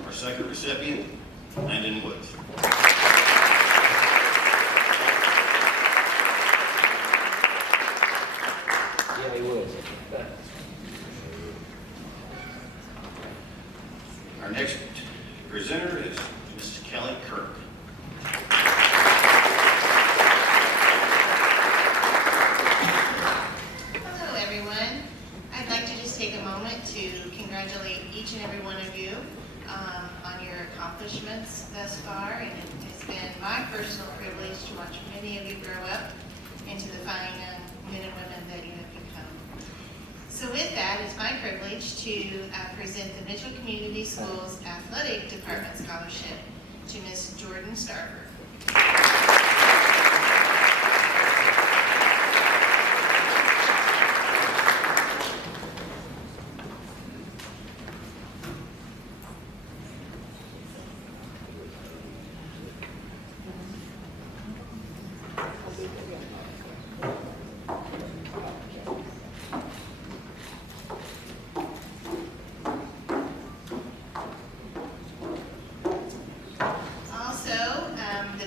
Our second recipient, Landon Woods. Yeah, he will. Our next presenter is Mrs. Kelly Kirk. Hello, everyone. I'd like to just take a moment to congratulate each and every one of you on your accomplishments thus far. And it has been my personal privilege to watch many of you grow up into the fine young men and women that you have become. So with that, it's my privilege to present the Mitchell Community Schools Athletic Department Scholarship to Ms. Jordan Starver.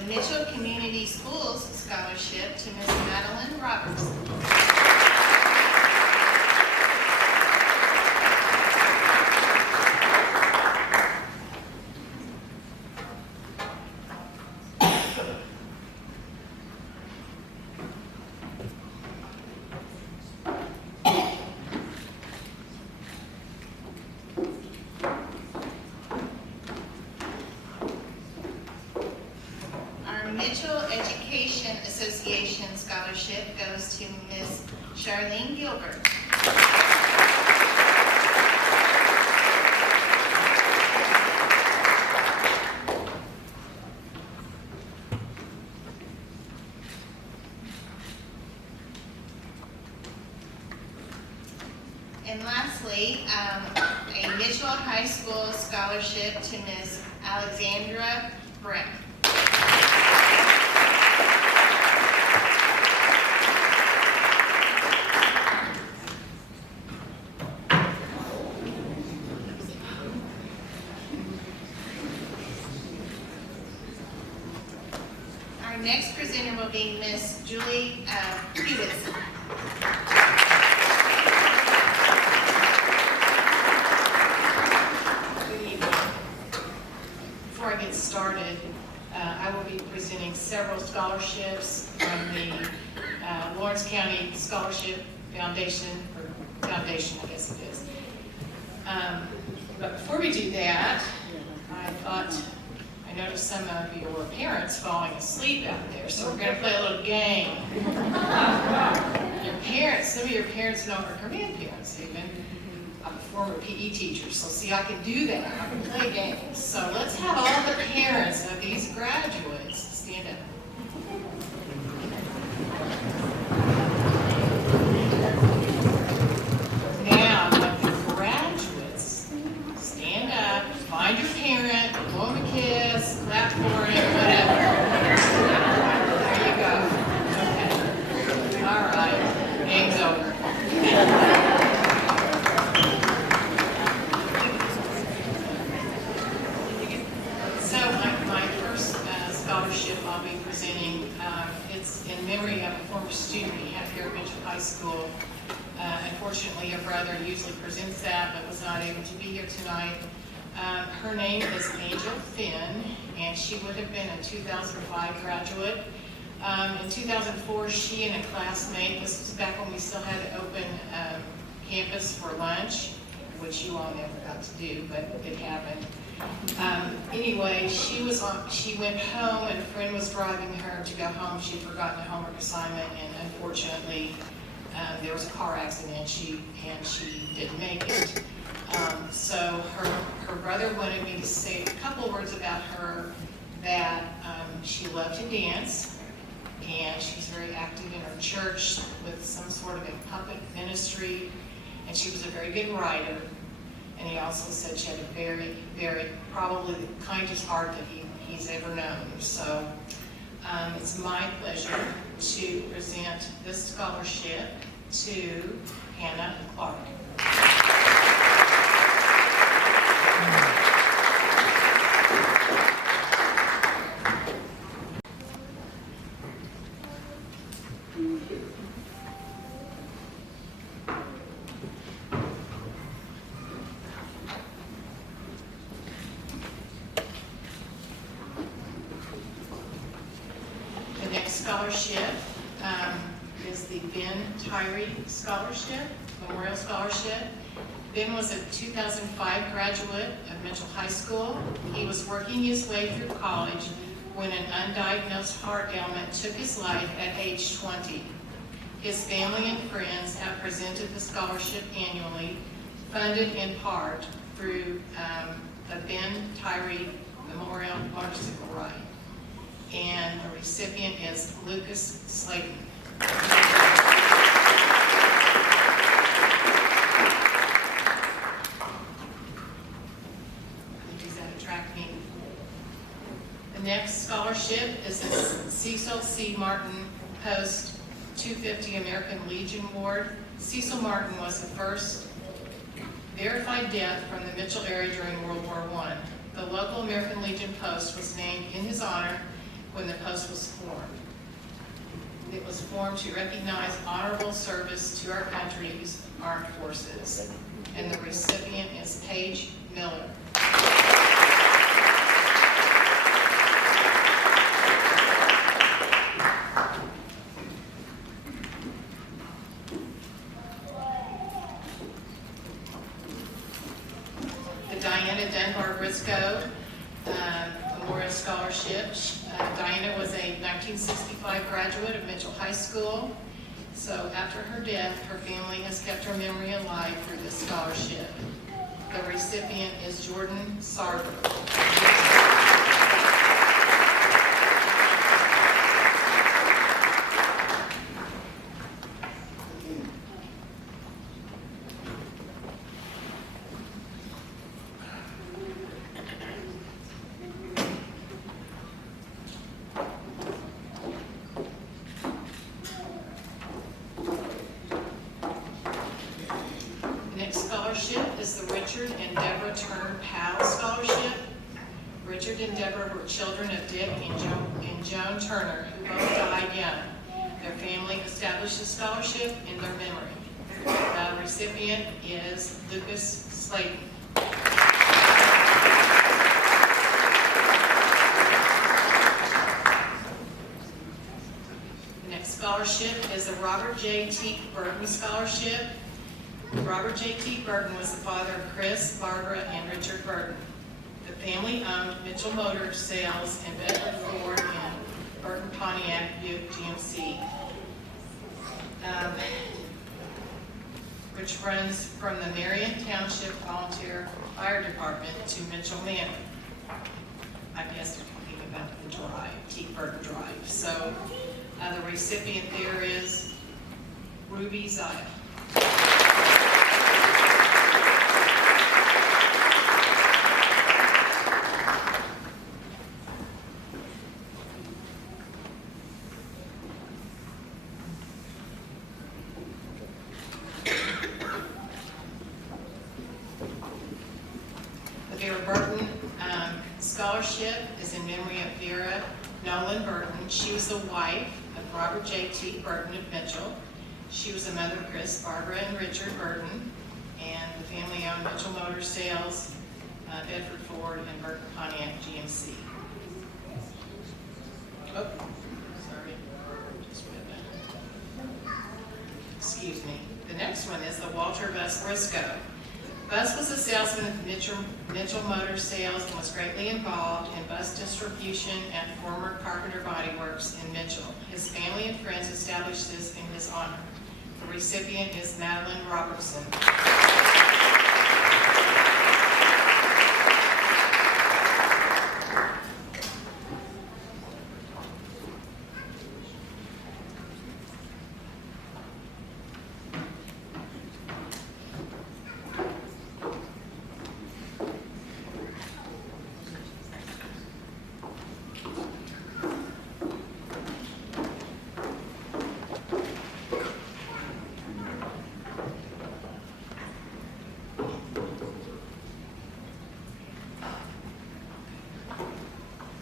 Mitchell Community Schools Scholarship to Ms. Madeline Robertson. Mitchell Education Association Scholarship goes to Ms. Charlene Gilbert. And lastly, a Mitchell High School Scholarship to Ms. Alexandra Brown. Our next presenter will be Miss Julie Hewitson. Good evening. Before I get started, I will be presenting several scholarships from the Lawrence County Scholarship Foundation, or Foundation, I guess it is. But before we do that, I thought, I noticed some of your parents falling asleep out there, so we're going to play a little game. Your parents, some of your parents know, or grandparents even, I'm a former PE teacher, so see, I can do that. I can play games. So let's have all the parents of these graduates stand up. Now, let the graduates stand up, find your parent, blow them a kiss, clap for it, whatever. There you go. Okay. All right. Game's over. So my first scholarship I'll be presenting, it's in memory of a former student we had here at Mitchell High School. Unfortunately, her brother usually presents that, but was not able to be here tonight. Her name is Angel Finn, and she would have been a 2005 graduate. In 2004, she and a classmate, this was back when we still had an open campus for lunch, which you all never got to do, but it happened. Anyway, she went home, and a friend was driving her to go home. She'd forgotten a homework assignment, and unfortunately, there was a car accident, and she didn't make it. So her brother wanted me to say a couple words about her, that she loved to dance, and she's very active in her church with some sort of a puppet ministry, and she was a very good writer. And he also said she had a very, very, probably the kindest heart that he's ever known. So it's my pleasure to present this scholarship to Hannah Clark. The next scholarship is the Ben Tyree Scholarship, Memorial Scholarship. Ben was a 2005 graduate of Mitchell High School. He was working his way through college when an undiagnosed heart ailment took his life at age 20. His family and friends have presented the scholarship annually, funded in part through the Ben Tyree Memorial Motorcycle Ride. And the recipient is Lucas Slayton. He's at a track meet. The next scholarship is the Cecil C. Martin Post 250 American Legion Award. Cecil Martin was the first verified death from the Mitchell area during World War I. The local American Legion Post was named in his honor when the post was formed. It was formed to recognize honorable service to our country's armed forces. And the recipient is Paige Miller. The Diana Dunbar Briscoe Memorial Scholarship. Diana was a 1965 graduate of Mitchell High School. So after her death, her family has kept her memory alive through this scholarship. The recipient is Jordan Sarver. Is the Richard and Deborah Turner Powell Scholarship. Richard and Deborah were children of Dick and Joan Turner, who both died young. Their family established the scholarship in their memory. The recipient is Lucas Slayton. The next scholarship is the Robert J. T. Burton Scholarship. Robert J. T. Burton was the father of Chris, Barbara, and Richard Burton. the family-owned Mitchell Motor Sales in Bedford Ford and Burton Pontiac Buick GMC, which runs from the Marion Township Volunteer Fire Department to Mitchell Manor. I guess they're talking about the drive, T. Burton Drive. So the recipient there is Ruby Zia. The Vera Burton Scholarship is in memory of Vera Nolan Burton. She was the wife of Robert J. T. Burton of Mitchell. She was the mother of Chris, Barbara, and Richard Burton, and the family owned Mitchell Motor Sales, Bedford Ford, and Burton Pontiac GMC. Oh, sorry, just read that. Excuse me. The next one is the Walter Bus Briscoe. Bus was a salesman of Mitchell Motor Sales and was greatly involved in bus distribution at former Carpenter Body Works in Mitchell. His family and friends established this in his honor. The recipient is Madeline Robertson.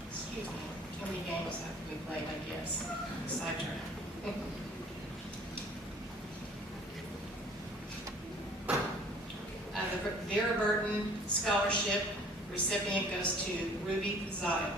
Excuse me, too many games have to be played, I guess. Sidetrack. The Vera Burton Scholarship recipient goes to Ruby Zia.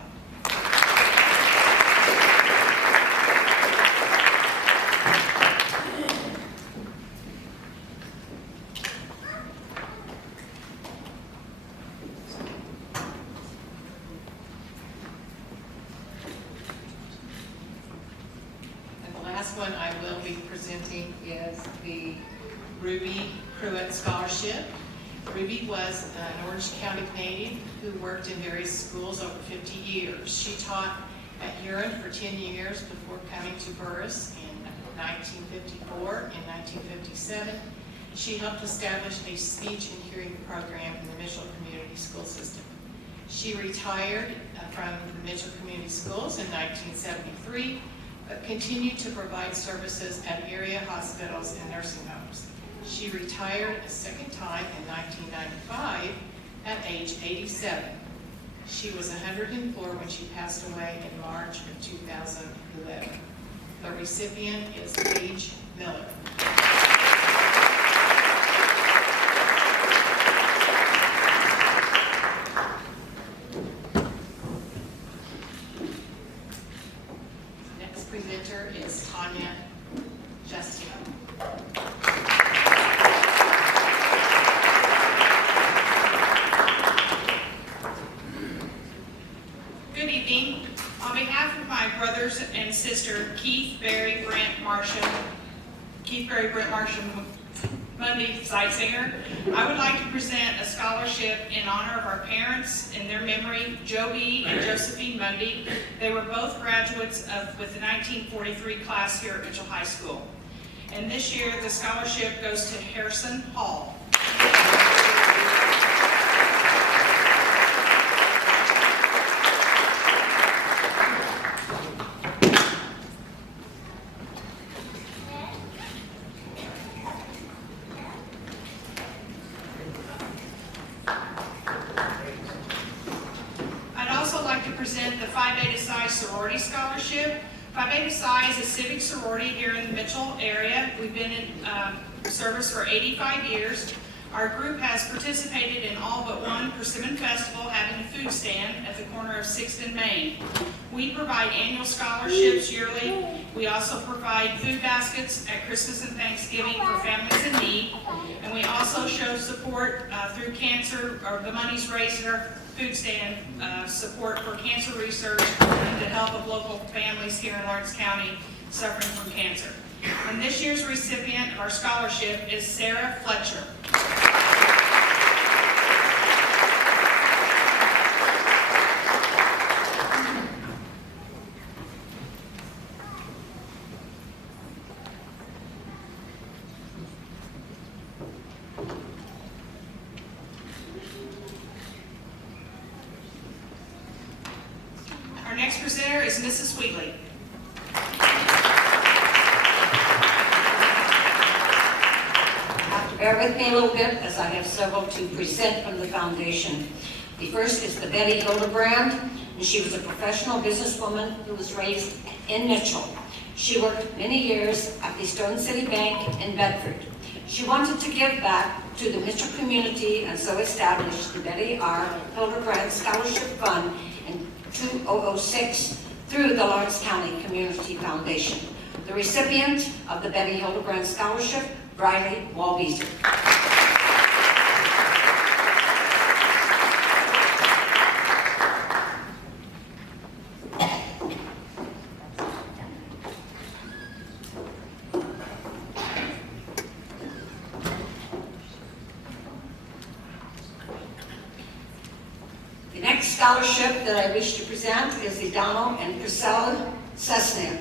And the last one I will be presenting is the Ruby Pruitt Scholarship. Ruby was an Orange County native who worked in various schools over 50 years. She taught at Huron for 10 years before coming to Burris in 1954 and 1957. She helped establish a speech and hearing program in the Mitchell Community School System. She retired from the Mitchell Community Schools in 1973, but continued to provide services at area hospitals and nursing homes. She retired a second time in 1995 at age 87. She was 104 when she passed away in March of 2011. The recipient is Paige Miller. Next presenter is Tanya Justino. Good evening. On behalf of my brothers and sister, Keith, Barry, Brent, Marsham, Mundy, side singer, I would like to present a scholarship in honor of our parents in their memory, Joe B. and Josephine Mundy. They were both graduates with the 1943 class here at Mitchell High School. And this year, the scholarship goes to Harrison Hall. I'd also like to present the Phi Beta Psi Sorority Scholarship. Phi Beta Psi is a civic sorority here in the Mitchell area. We've been in service for 85 years. Our group has participated in all but one Persimmon Festival, having a food stand at the corner of 6th and Main. We provide annual scholarships yearly. We also provide food baskets at Christmas and Thanksgiving for families in need. And we also show support through cancer, or the monies raised at our food stand, support for cancer research and the help of local families here in Lawrence County suffering from cancer. And this year's recipient of our scholarship is Sarah Fletcher. Our next presenter is Mrs. Wheatley. Bear with me a little bit, as I have several to present from the foundation. The first is the Betty Hildebrand, and she was a professional businesswoman who was raised in Mitchell. She worked many years at the Stone City Bank in Bedford. She wanted to give back to the Mitchell community and so established the Betty R. Hildebrand Scholarship Fund in 2006 through the Lawrence County Community Foundation. The recipient of the Betty Hildebrand Scholarship, Riley Walbeezer. The next scholarship that I wish to present is the Donald and Priscilla Cessna.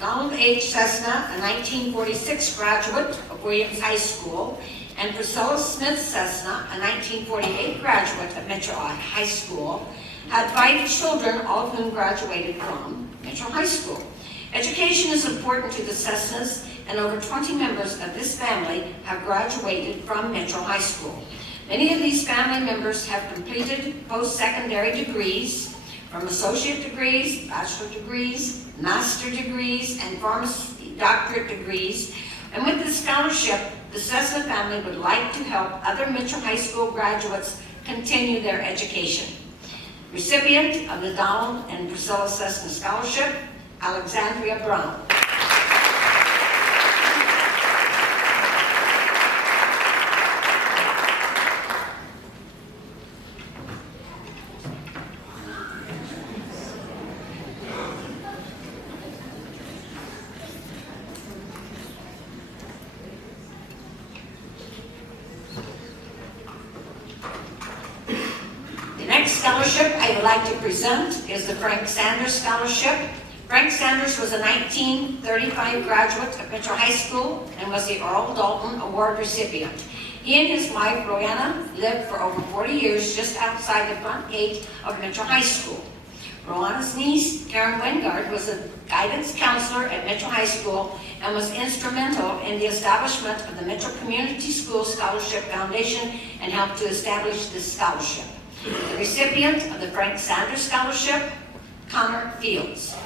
Donald H. Cessna, a 1946 graduate of Williams High School, and Priscilla Smith Cessna, a 1948 graduate of Mitchell High School, had 5 children, all of whom graduated from Mitchell High School. Education is important to the Cessnas, and over 20 members of this family have graduated from Mitchell High School. Many of these family members have completed post-secondary degrees, from associate degrees, bachelor degrees, master degrees, and pharmacy doctorate degrees. And with this scholarship, the Cessna family would like to help other Mitchell High School graduates continue their education. Recipient of the Donald and Priscilla Cessna Scholarship, Alexandria Brown. Scholarship I would like to present is the Frank Sanders Scholarship. Frank Sanders was a 1935 graduate of Mitchell High School and was the Earl Dalton Award recipient. He and his wife, Roanna, lived for over 40 years just outside the front gate of Mitchell High School. Roanna's niece, Karen Wingard, was a guidance counselor at Mitchell High School and was instrumental in the establishment of the Mitchell Community School Scholarship Foundation and helped to establish this scholarship. The recipient of the Frank Sanders Scholarship, Connor Fields.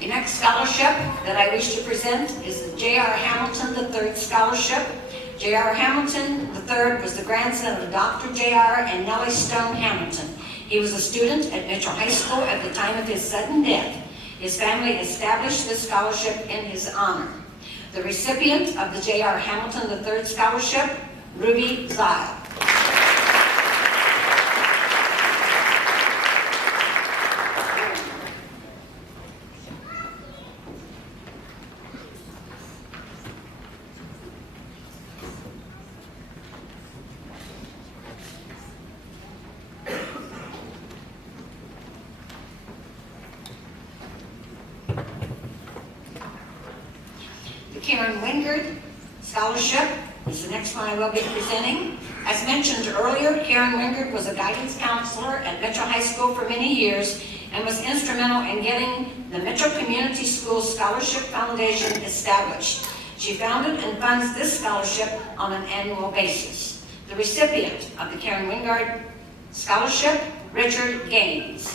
The next scholarship that I wish to present is the J.R. Hamilton III Scholarship. J.R. Hamilton III was the grandson of Dr. J.R. and Nellie Stone Hamilton. He was a student at Mitchell High School at the time of his sudden death. His family established this scholarship in his honor. The recipient of the J.R. Hamilton III Scholarship, Ruby Zile. Karen Wingard Scholarship is the next one I will be presenting. As mentioned earlier, Karen Wingard was a guidance counselor at Mitchell High School for many years and was instrumental in getting the Mitchell Community Schools Scholarship Foundation established. She founded and funds this scholarship on an annual basis. The recipient of the Karen Wingard Scholarship, Richard Gaines.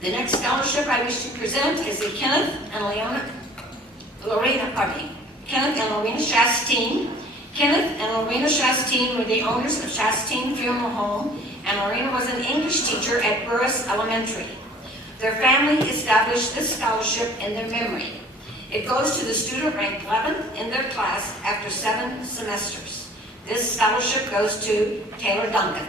The next scholarship I wish to present is the Kenneth and Lorena Chastain. Kenneth and Lorena Chastain were the owners of Chastain Funeral Home, and Lorena was an English teacher at Burris Elementary. Their family established this scholarship in their memory. It goes to the student ranked 11th in their class after 7 semesters. This scholarship goes to Taylor Duncan.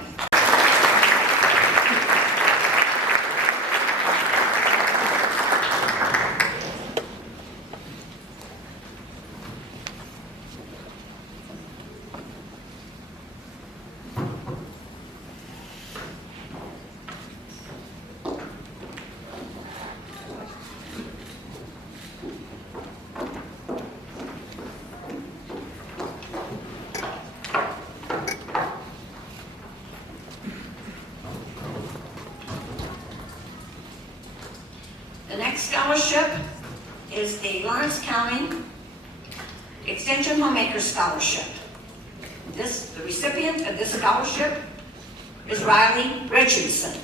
The next scholarship is the Lawrence County Extension Homemaker Scholarship. The recipient of this scholarship is Riley Richardson.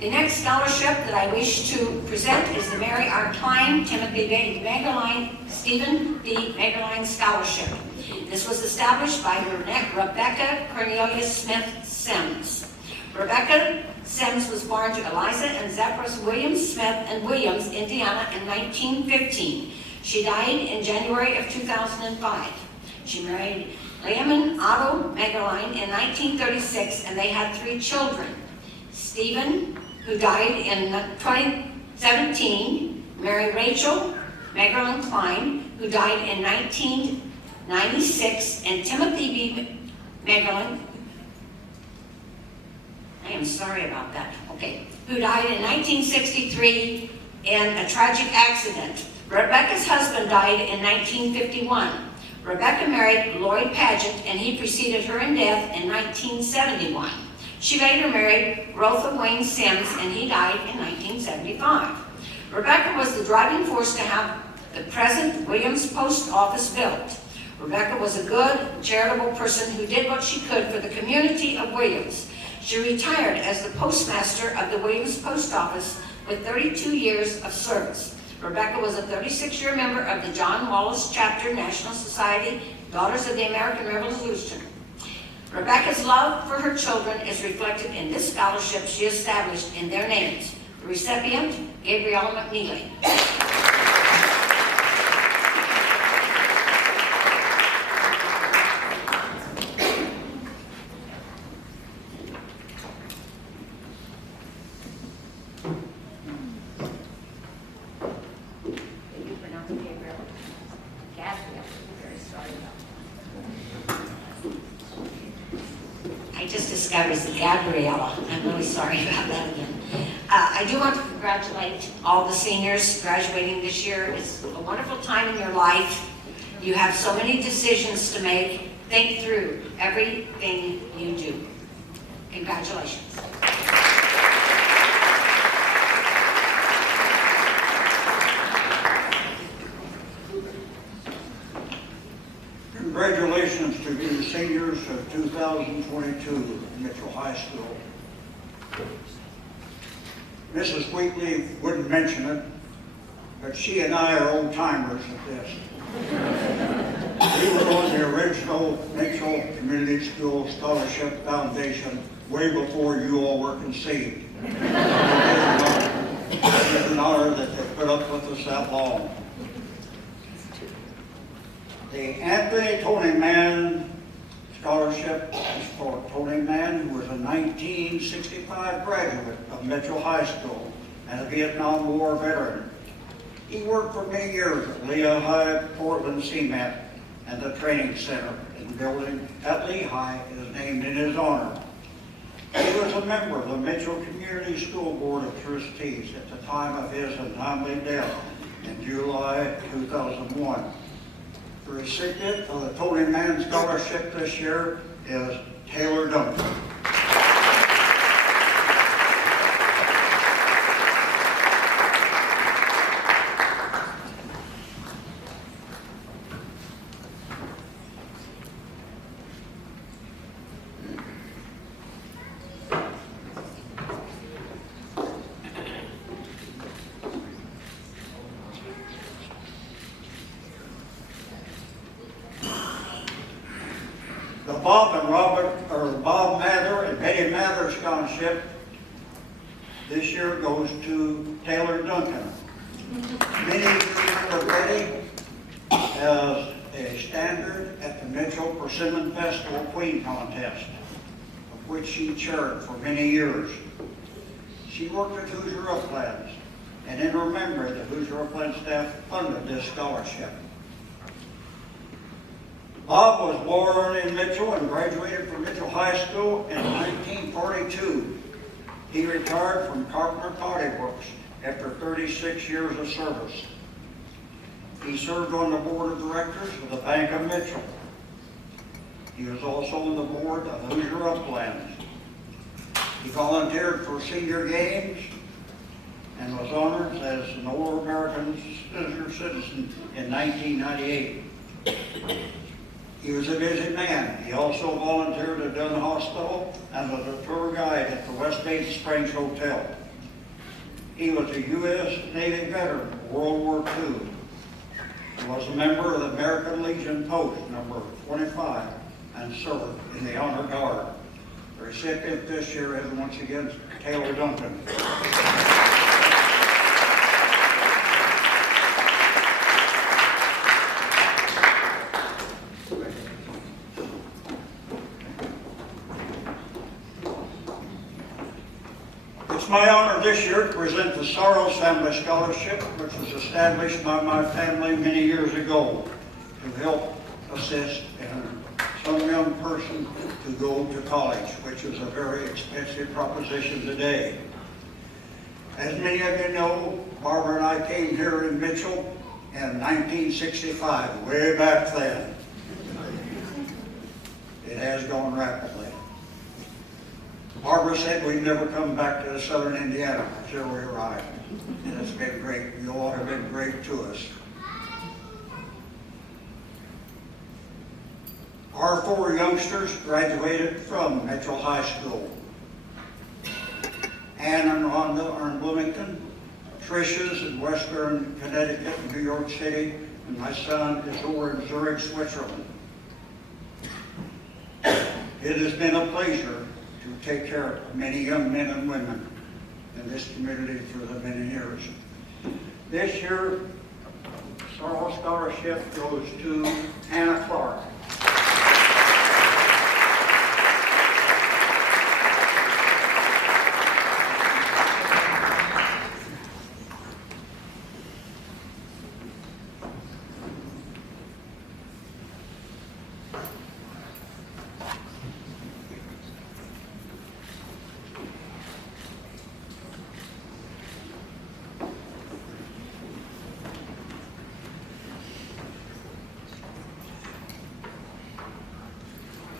The next scholarship that I wish to present is the Mary R. Klein Timothy Magerline Stephen B. Magerline Scholarship. This was established by Rebecca Cornelius Smith Sims. Rebecca Sims was born to Eliza and Zephyrus Williams Smith in Williams, Indiana in 1915. She died in January of 2005. She married Lyman Otto Magerline in 1936, and they had 3 children. Stephen, who died in 2017, Mary Rachel Magerline Klein, who died in 1996, and Timothy B. Magerline, I am sorry about that, okay, who died in 1963 in a tragic accident. Rebecca's husband died in 1951. Rebecca married Lloyd Paget, and he preceded her in death in 1971. She later married Rotha Wayne Sims, and he died in 1975. Rebecca was the driving force to have the present Williams Post Office built. Rebecca was a good, charitable person who did what she could for the community of Williams. She retired as the postmaster of the Williams Post Office with 32 years of service. Rebecca was a 36-year member of the John Wallace Chapter National Society, Daughters of the American Revolution. Rebecca's love for her children is reflected in this scholarship she established in their names. The recipient, Gabriella McNeely. Discovered Gabriella. I'm really sorry about that again. I do want to congratulate all the seniors graduating this year. It's a wonderful time in your life. You have so many decisions to make. Think through everything you do. Congratulations. Congratulations to you seniors of 2022 at Mitchell High School. Mrs. Wheatley wouldn't mention it, but she and I are old timers at this. We were on the original Mitchell Community School Scholarship Foundation way before you all were conceived. It's an honor that they put up with us that long. The Anthony Tony Mann Scholarship is for Tony Mann, who was a 1965 graduate of Mitchell High School and a Vietnam War veteran. He worked for many years at Lehigh Portland Cement, and the training center in the building at Lehigh is named in his honor. He was a member of the Mitchell Community School Board of Trustees at the time of his untimely death in July 2001. The recipient of the Tony Mann Scholarship this year is Taylor Duncan. The Bob Mather and Betty Mather Scholarship this year goes to Taylor Duncan. Many of you remember Betty as a standard at the Mitchell Persimmon Festival Queen Contest, of which she chaired for many years. She worked at Hoosier Uplands, and in her memory, the Hoosier Upland staff funded this scholarship. Bob was born in Mitchell and graduated from Mitchell High School in 1942. He retired from Carpenter Body Works after 36 years of service. He served on the board of directors of the Bank of Mitchell. He was also on the board of Hoosier Uplands. He volunteered for senior games and was honored as an All-American Senior Citizen in 1998. He was a busy man. He also volunteered at Dunn Hospital and was a tour guide at the West Bay Springs Hotel. He was a U.S. Navy veteran of World War II. He was a member of the American Legion Post number 25 and served in the Honor Guard. The recipient this year is once again Taylor Duncan. It's my honor this year to present the Sorrows Family Scholarship, which was established by my family many years ago to help assist some young person to go to college, which is a very expensive proposition today. As many of you know, Barbara and I came here in Mitchell in 1965, way back then. It has gone rapidly. Barbara said we'd never come back to southern Indiana. Sure, we were right. And it's been great. You all have been great to us. Our 4 youngsters graduated from Mitchell High School. Ann and Rhonda are in Bloomington. Tricia's in Western Connecticut and New York City. And my son is over in Zurich, Switzerland. It has been a pleasure to take care of many young men and women in this community through the many years. This year, Sorrow Scholarship goes to Hannah Clark.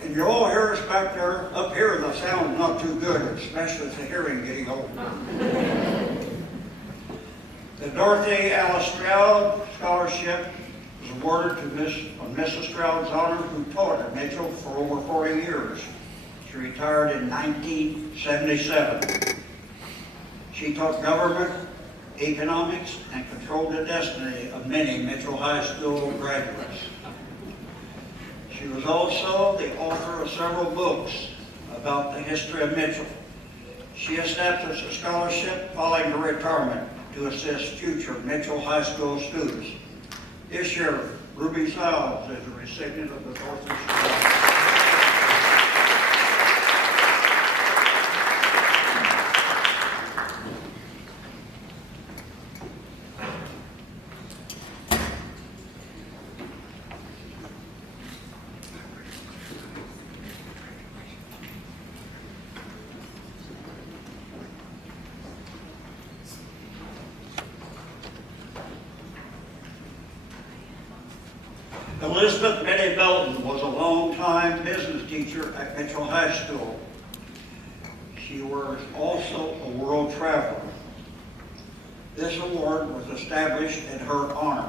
And you all hear us back there, up here the sound's not too good, especially with the hearing getting old. The Dorothy Alice Stroud Scholarship was awarded to Mrs. Stroud's honor, who taught at Mitchell for over 40 years. She retired in 1977. She taught government, economics, and controlled the destiny of many Mitchell High School graduates. She was also the author of several books about the history of Mitchell. She established a scholarship following her retirement to assist future Mitchell High School students. This year Ruby Stiles is a recipient of the Dorothy Scholarship. Elizabeth Betty Belton was a longtime business teacher at Mitchell High School. She was also a world traveler. This award was established in her honor.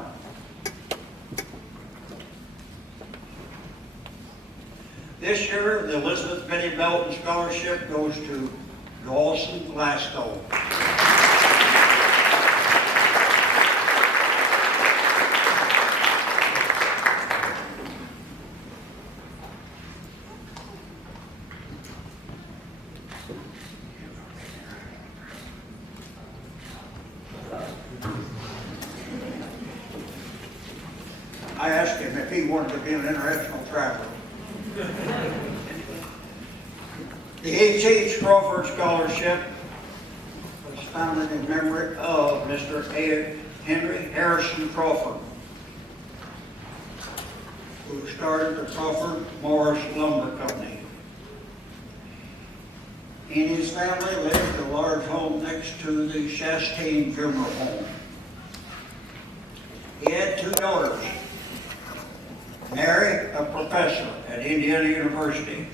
This year, the Elizabeth Betty Belton Scholarship goes to Dawson Glasgow. I asked him if he wanted to be an international traveler. The H.H. Crawford Scholarship was founded in memory of Mr. A. Henry Harrison Crawford, who started the Crawford Morris Lumber Company. He and his family lived in a large home next to the Chastain Funeral Home. He had 2 daughters, Mary, a professor at Indiana University,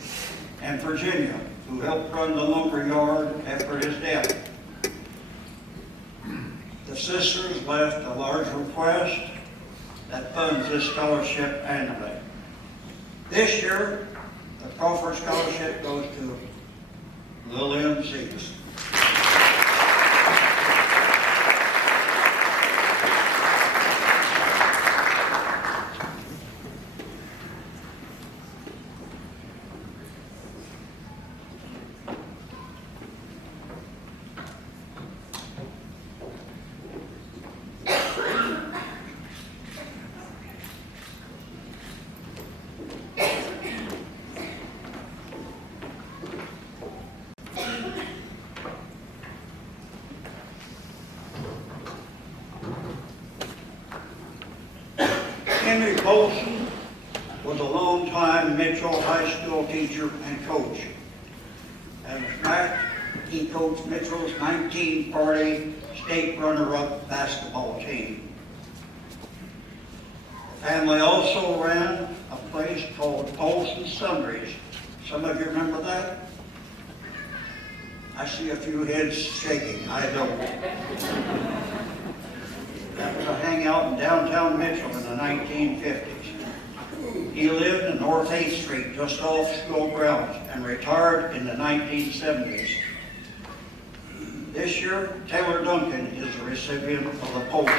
and Virginia, who helped run the lumber yard after his death. The sisters left a large request that funds this scholarship annually. This year, the Crawford Scholarship goes to Lillian Zeeks. Henry Bolson was a longtime Mitchell High School teacher and coach. As a fact, he coached Mitchell's 1940 state runner-up basketball team. The family also ran a place called Polson Sundries. Some of you remember that? I see a few heads shaking. I don't. That was a hangout in downtown Mitchell in the 1950s. He lived in North 8th Street, just off school grounds, and retired in the 1970s. This year, Taylor Duncan is a recipient of the Polson.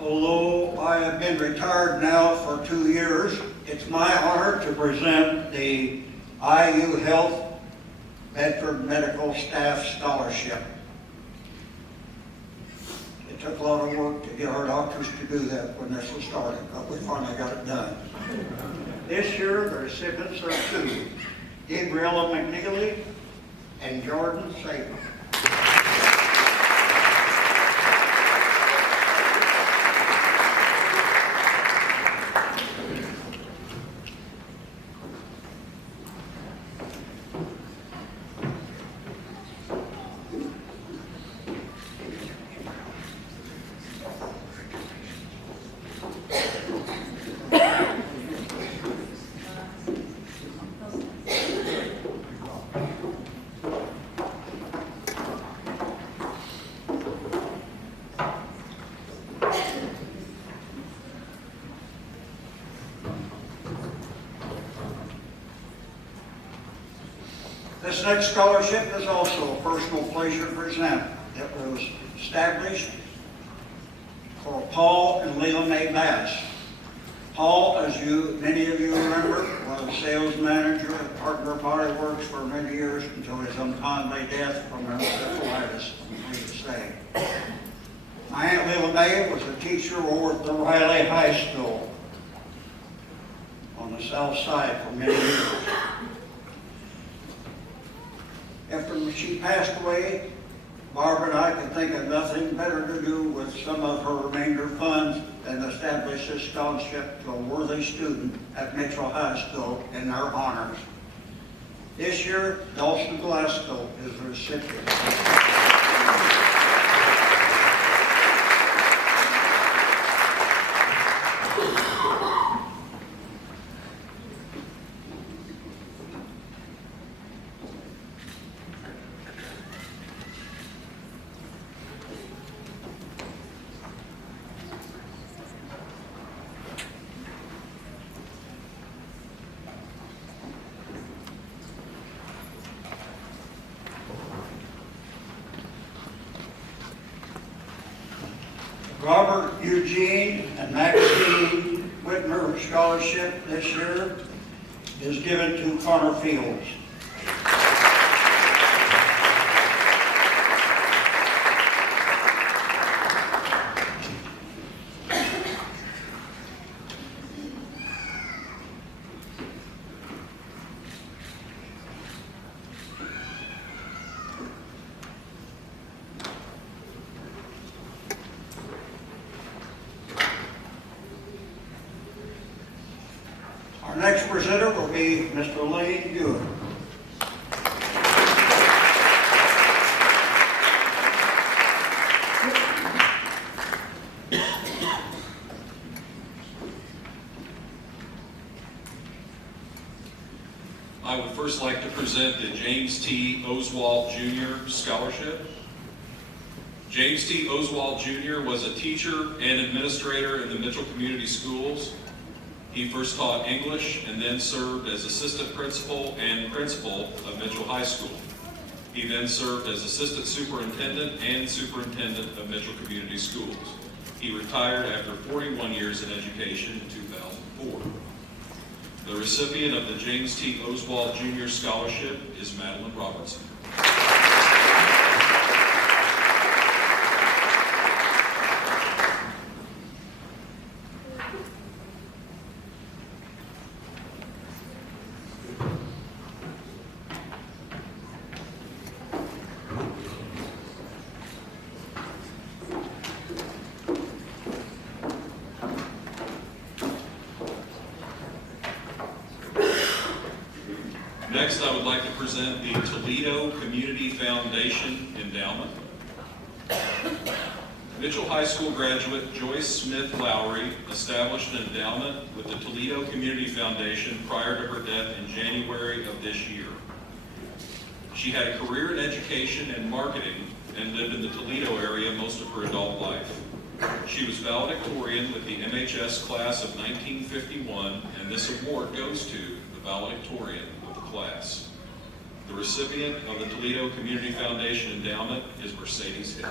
Although I have been retired now for 2 years, it's my honor to present the IU Health Bedford Medical Staff Scholarship. It took a lot of work to get our doctors to do that when this was started, but we finally got it done. This year, the recipients are 2, Gabriella McNeely and Jordan Saban. next scholarship is also a personal pleasure to present. It was established for Paul and Leila Mae Bass. Paul, as many of you remember, was sales manager at Partner Body Works for many years until his untimely death from encephalitis, I'm free to say. My Aunt Leila Mae was a teacher over at the Riley High School on the south side for many years. After she passed away, Barbara and I could think of nothing better to do with some of her remainder funds than establish a scholarship to a worthy student at Mitchell High School in their honors. This year, Dawson Glasgow is the recipient. Robert Eugene and Maxine Whitmer Scholarship this year is given to Connor Fields. Our next presenter will be Mr. Lane Ewan. I would first like to present the James T. Oswald Jr. Scholarship. James T. Oswald Jr. was a teacher and administrator in the Mitchell Community Schools. He first taught English and then served as assistant principal and principal of Mitchell High School. He then served as assistant superintendent and superintendent of Mitchell Community Schools. He retired after 41 years in education in 2004. The recipient of the James T. Oswald Jr. Scholarship is Madeline Robertson. Next, I would like to present the Toledo Community Foundation Endowment. Mitchell High School graduate Joyce Smith Lowry established an endowment with the Toledo Community Foundation prior to her death in January of this year. She had a career in education and marketing and lived in the Toledo area most of her adult life. She was valedictorian with the MHS class of 1951, and this award goes to the valedictorian of the class. The recipient of the Toledo Community Foundation Endowment is Mercedes Hill.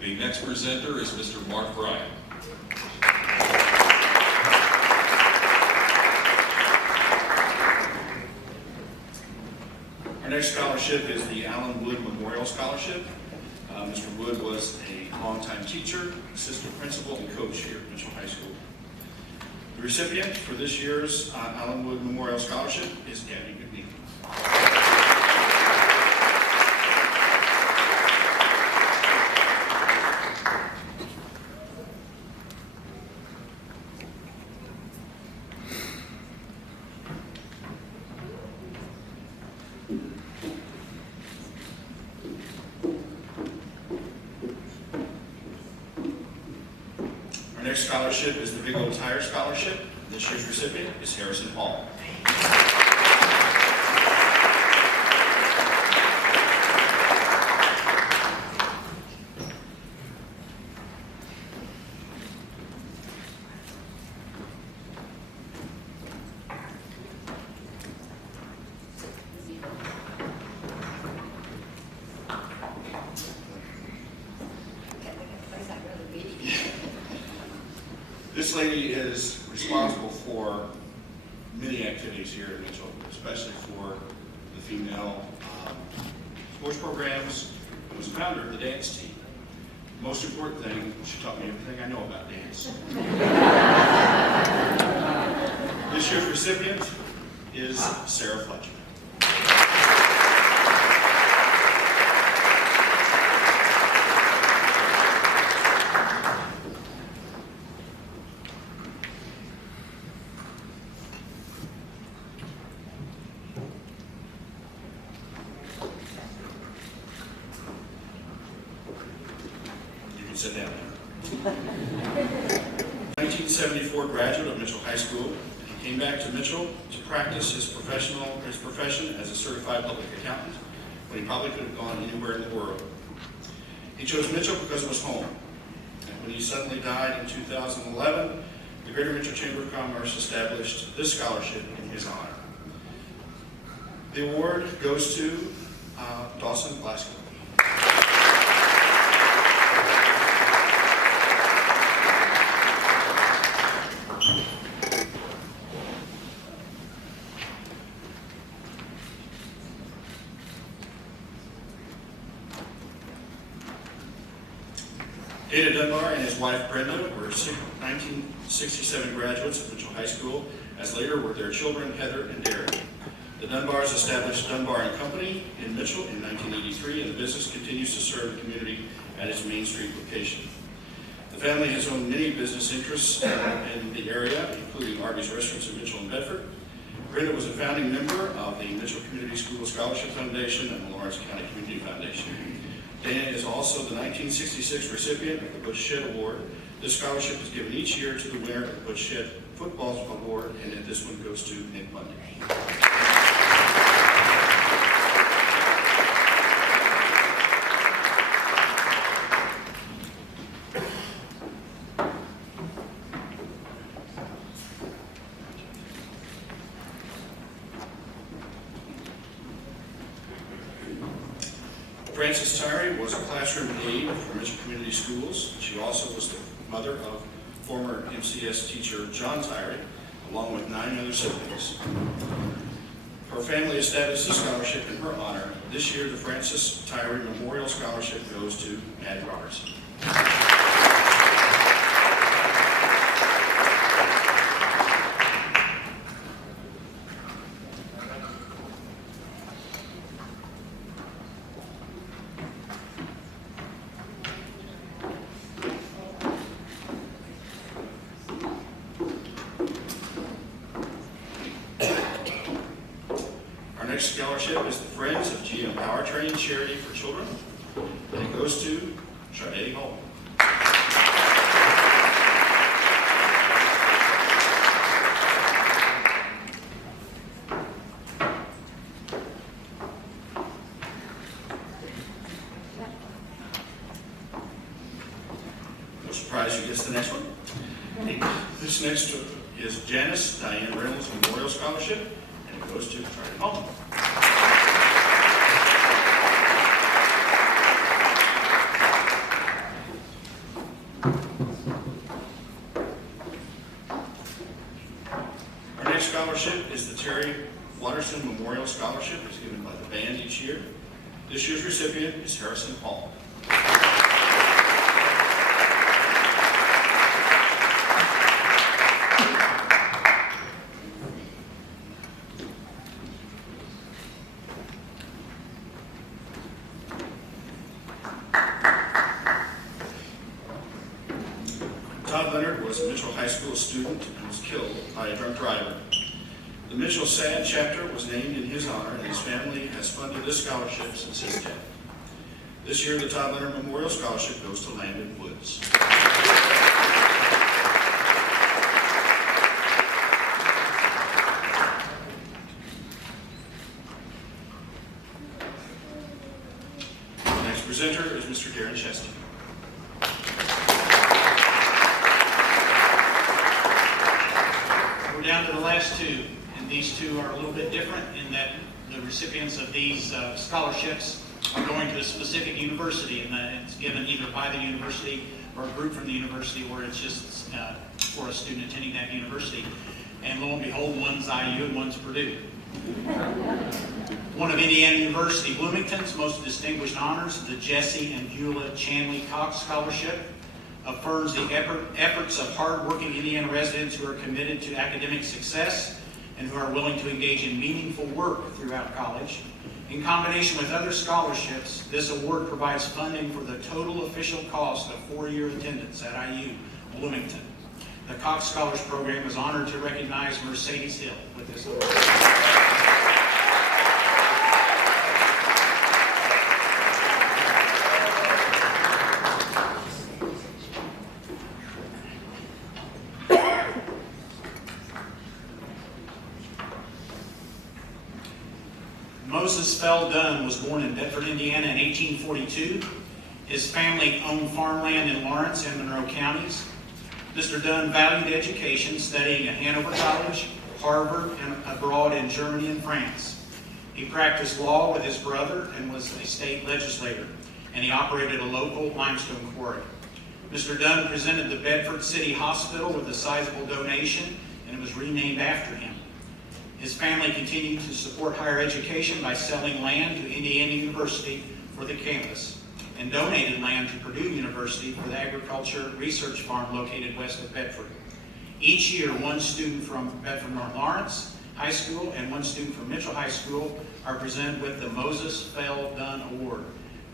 The next presenter is Mr. Mark Bryant. Our next scholarship is the Alan Wood Memorial Scholarship. Mr. Wood was a longtime teacher, assistant principal, and coach here at Mitchell High School. The recipient for this year's Alan Wood Memorial Scholarship is Gabby McNeil. Our next scholarship is the Big O Tire Scholarship. This year's recipient is Harrison Hall. This lady is responsible for many activities here at Mitchell, especially for the female sports programs. And was founder of the dance team. Most important thing, she taught me everything I know about dance. This year's recipient is Sarah Fletcher. You can sit down now. 1974 graduate of Mitchell High School. He came back to Mitchell to practice his profession as a certified public accountant when he probably could have gone anywhere in the world. He chose Mitchell because it was home. And when he suddenly died in 2011, the Greater Mitchell Chamber of Commerce established this scholarship in his honor. The award goes to Dawson Glasgow. Ada Dunbar and his wife Brenda were 1967 graduates of Mitchell High School, as later were their children Heather and Derek. The Dunbars established Dunbar and Company in Mitchell in 1983, and the business continues to serve the community at its Main Street location. The family has owned many business interests in the area, including Arby's Restaurants in Mitchell and Bedford. Brenda was a founding member of the Mitchell Community School Scholarship Foundation and the Lawrence County Community Foundation. Dana is also the 1966 recipient of the Butch Shedd Award. This scholarship is given each year to the winner of the Butch Shedd Football Award, and this one goes to Nick Monday. Frances Tyree was a classroom aide for Mitchell Community Schools. She also was the mother of former MCS teacher John Tyree, along with 9 other siblings. Her family established a scholarship in her honor. This year, the Frances Tyree Memorial Scholarship goes to Maddie Robertson. Our next scholarship is the Friends of GM Powertrain Charity for Children, and it goes to Sharday Hall. No surprise you guessed the next one. This next is Janice Diane Reynolds Memorial Scholarship, and it goes to Charlie Hall. Our next scholarship is the Terry Watterson Memorial Scholarship. It's given by the band each year. This year's recipient is Harrison Paul. Todd Leonard was a Mitchell High School student and was killed by a drunk driver. The Mitchell SAD chapter was named in his honor, and his family has funded this scholarship since his death. This year, the Todd Leonard Memorial Scholarship goes to Landon Woods. The next presenter is Mr. Darren Chesty. We're down to the last two, and these two are a little bit different in that the recipients of these scholarships are going to a specific university, and it's given either by the university or a group from the university, where it's just for a student attending that university. And lo and behold, one's IU and one's Purdue. One of Indiana University Bloomington's most distinguished honors, the Jesse and Beulah Chanley Cox Scholarship, affirms the efforts of hardworking Indiana residents who are committed to academic success and who are willing to engage in meaningful work throughout college. In combination with other scholarships, this award provides funding for the total official cost of 4-year attendance at IU Bloomington. The Cox Scholarship Program is honored to recognize Mercedes Hill with this award. Moses Fell Dunn was born in Bedford, Indiana in 1842. His family owned farmland in Lawrence and Monroe counties. Mr. Dunn valued education, studying at Hanover College, Harvard, and abroad in Germany and France. He practiced law with his brother and was a state legislator, and he operated a local limestone quarry. Mr. Dunn presented the Bedford City Hospital with a sizable donation, and it was renamed after him. His family continued to support higher education by selling land to Indiana University for the campus and donated land to Purdue University for the agriculture research farm located west of Bedford. Each year, one student from Bedford North Lawrence High School and one student from Mitchell High School are presented with the Moses Fell Dunn Award.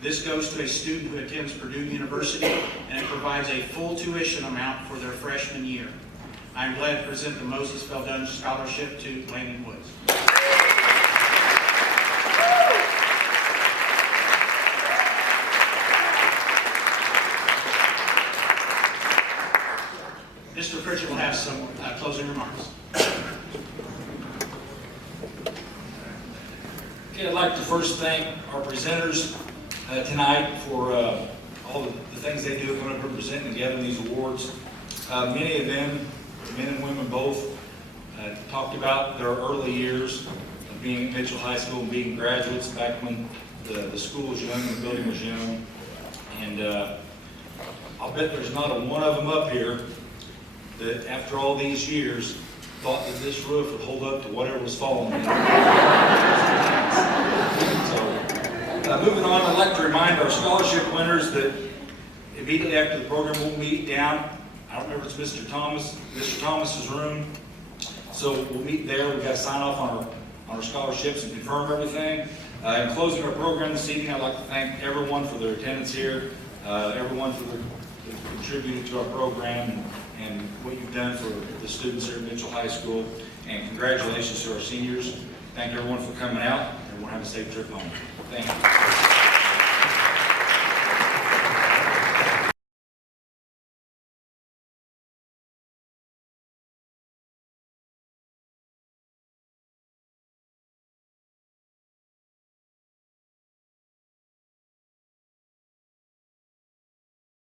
This goes to a student who attends Purdue University, and it provides a full tuition amount for their freshman year. I'm glad to present the Moses Fell Dunn Scholarship to Landon Woods. Mr. Pritchett will have some closing remarks. Okay, I'd like to first thank our presenters tonight for all the things they do when we're presenting together these awards. Many of them, men and women both, talked about their early years of being at Mitchell High School and being graduates back when the school was young and the building was young. And I'll bet there's not a one of them up here that after all these years thought that this roof would hold up to whatever was falling in. So, moving on, I'd like to remind our scholarship winners that immediately after the program we'll meet down, I don't remember if it's Mr. Thomas's room. So we'll meet there. We've got to sign off on our scholarships and confirm everything. In closing our program this evening, I'd like to thank everyone for their attendance here, everyone for their contributed to our program and what you've done for the students here at Mitchell High School. And congratulations to our seniors. Thank everyone for coming out. Everyone have a safe trip home. Thank you.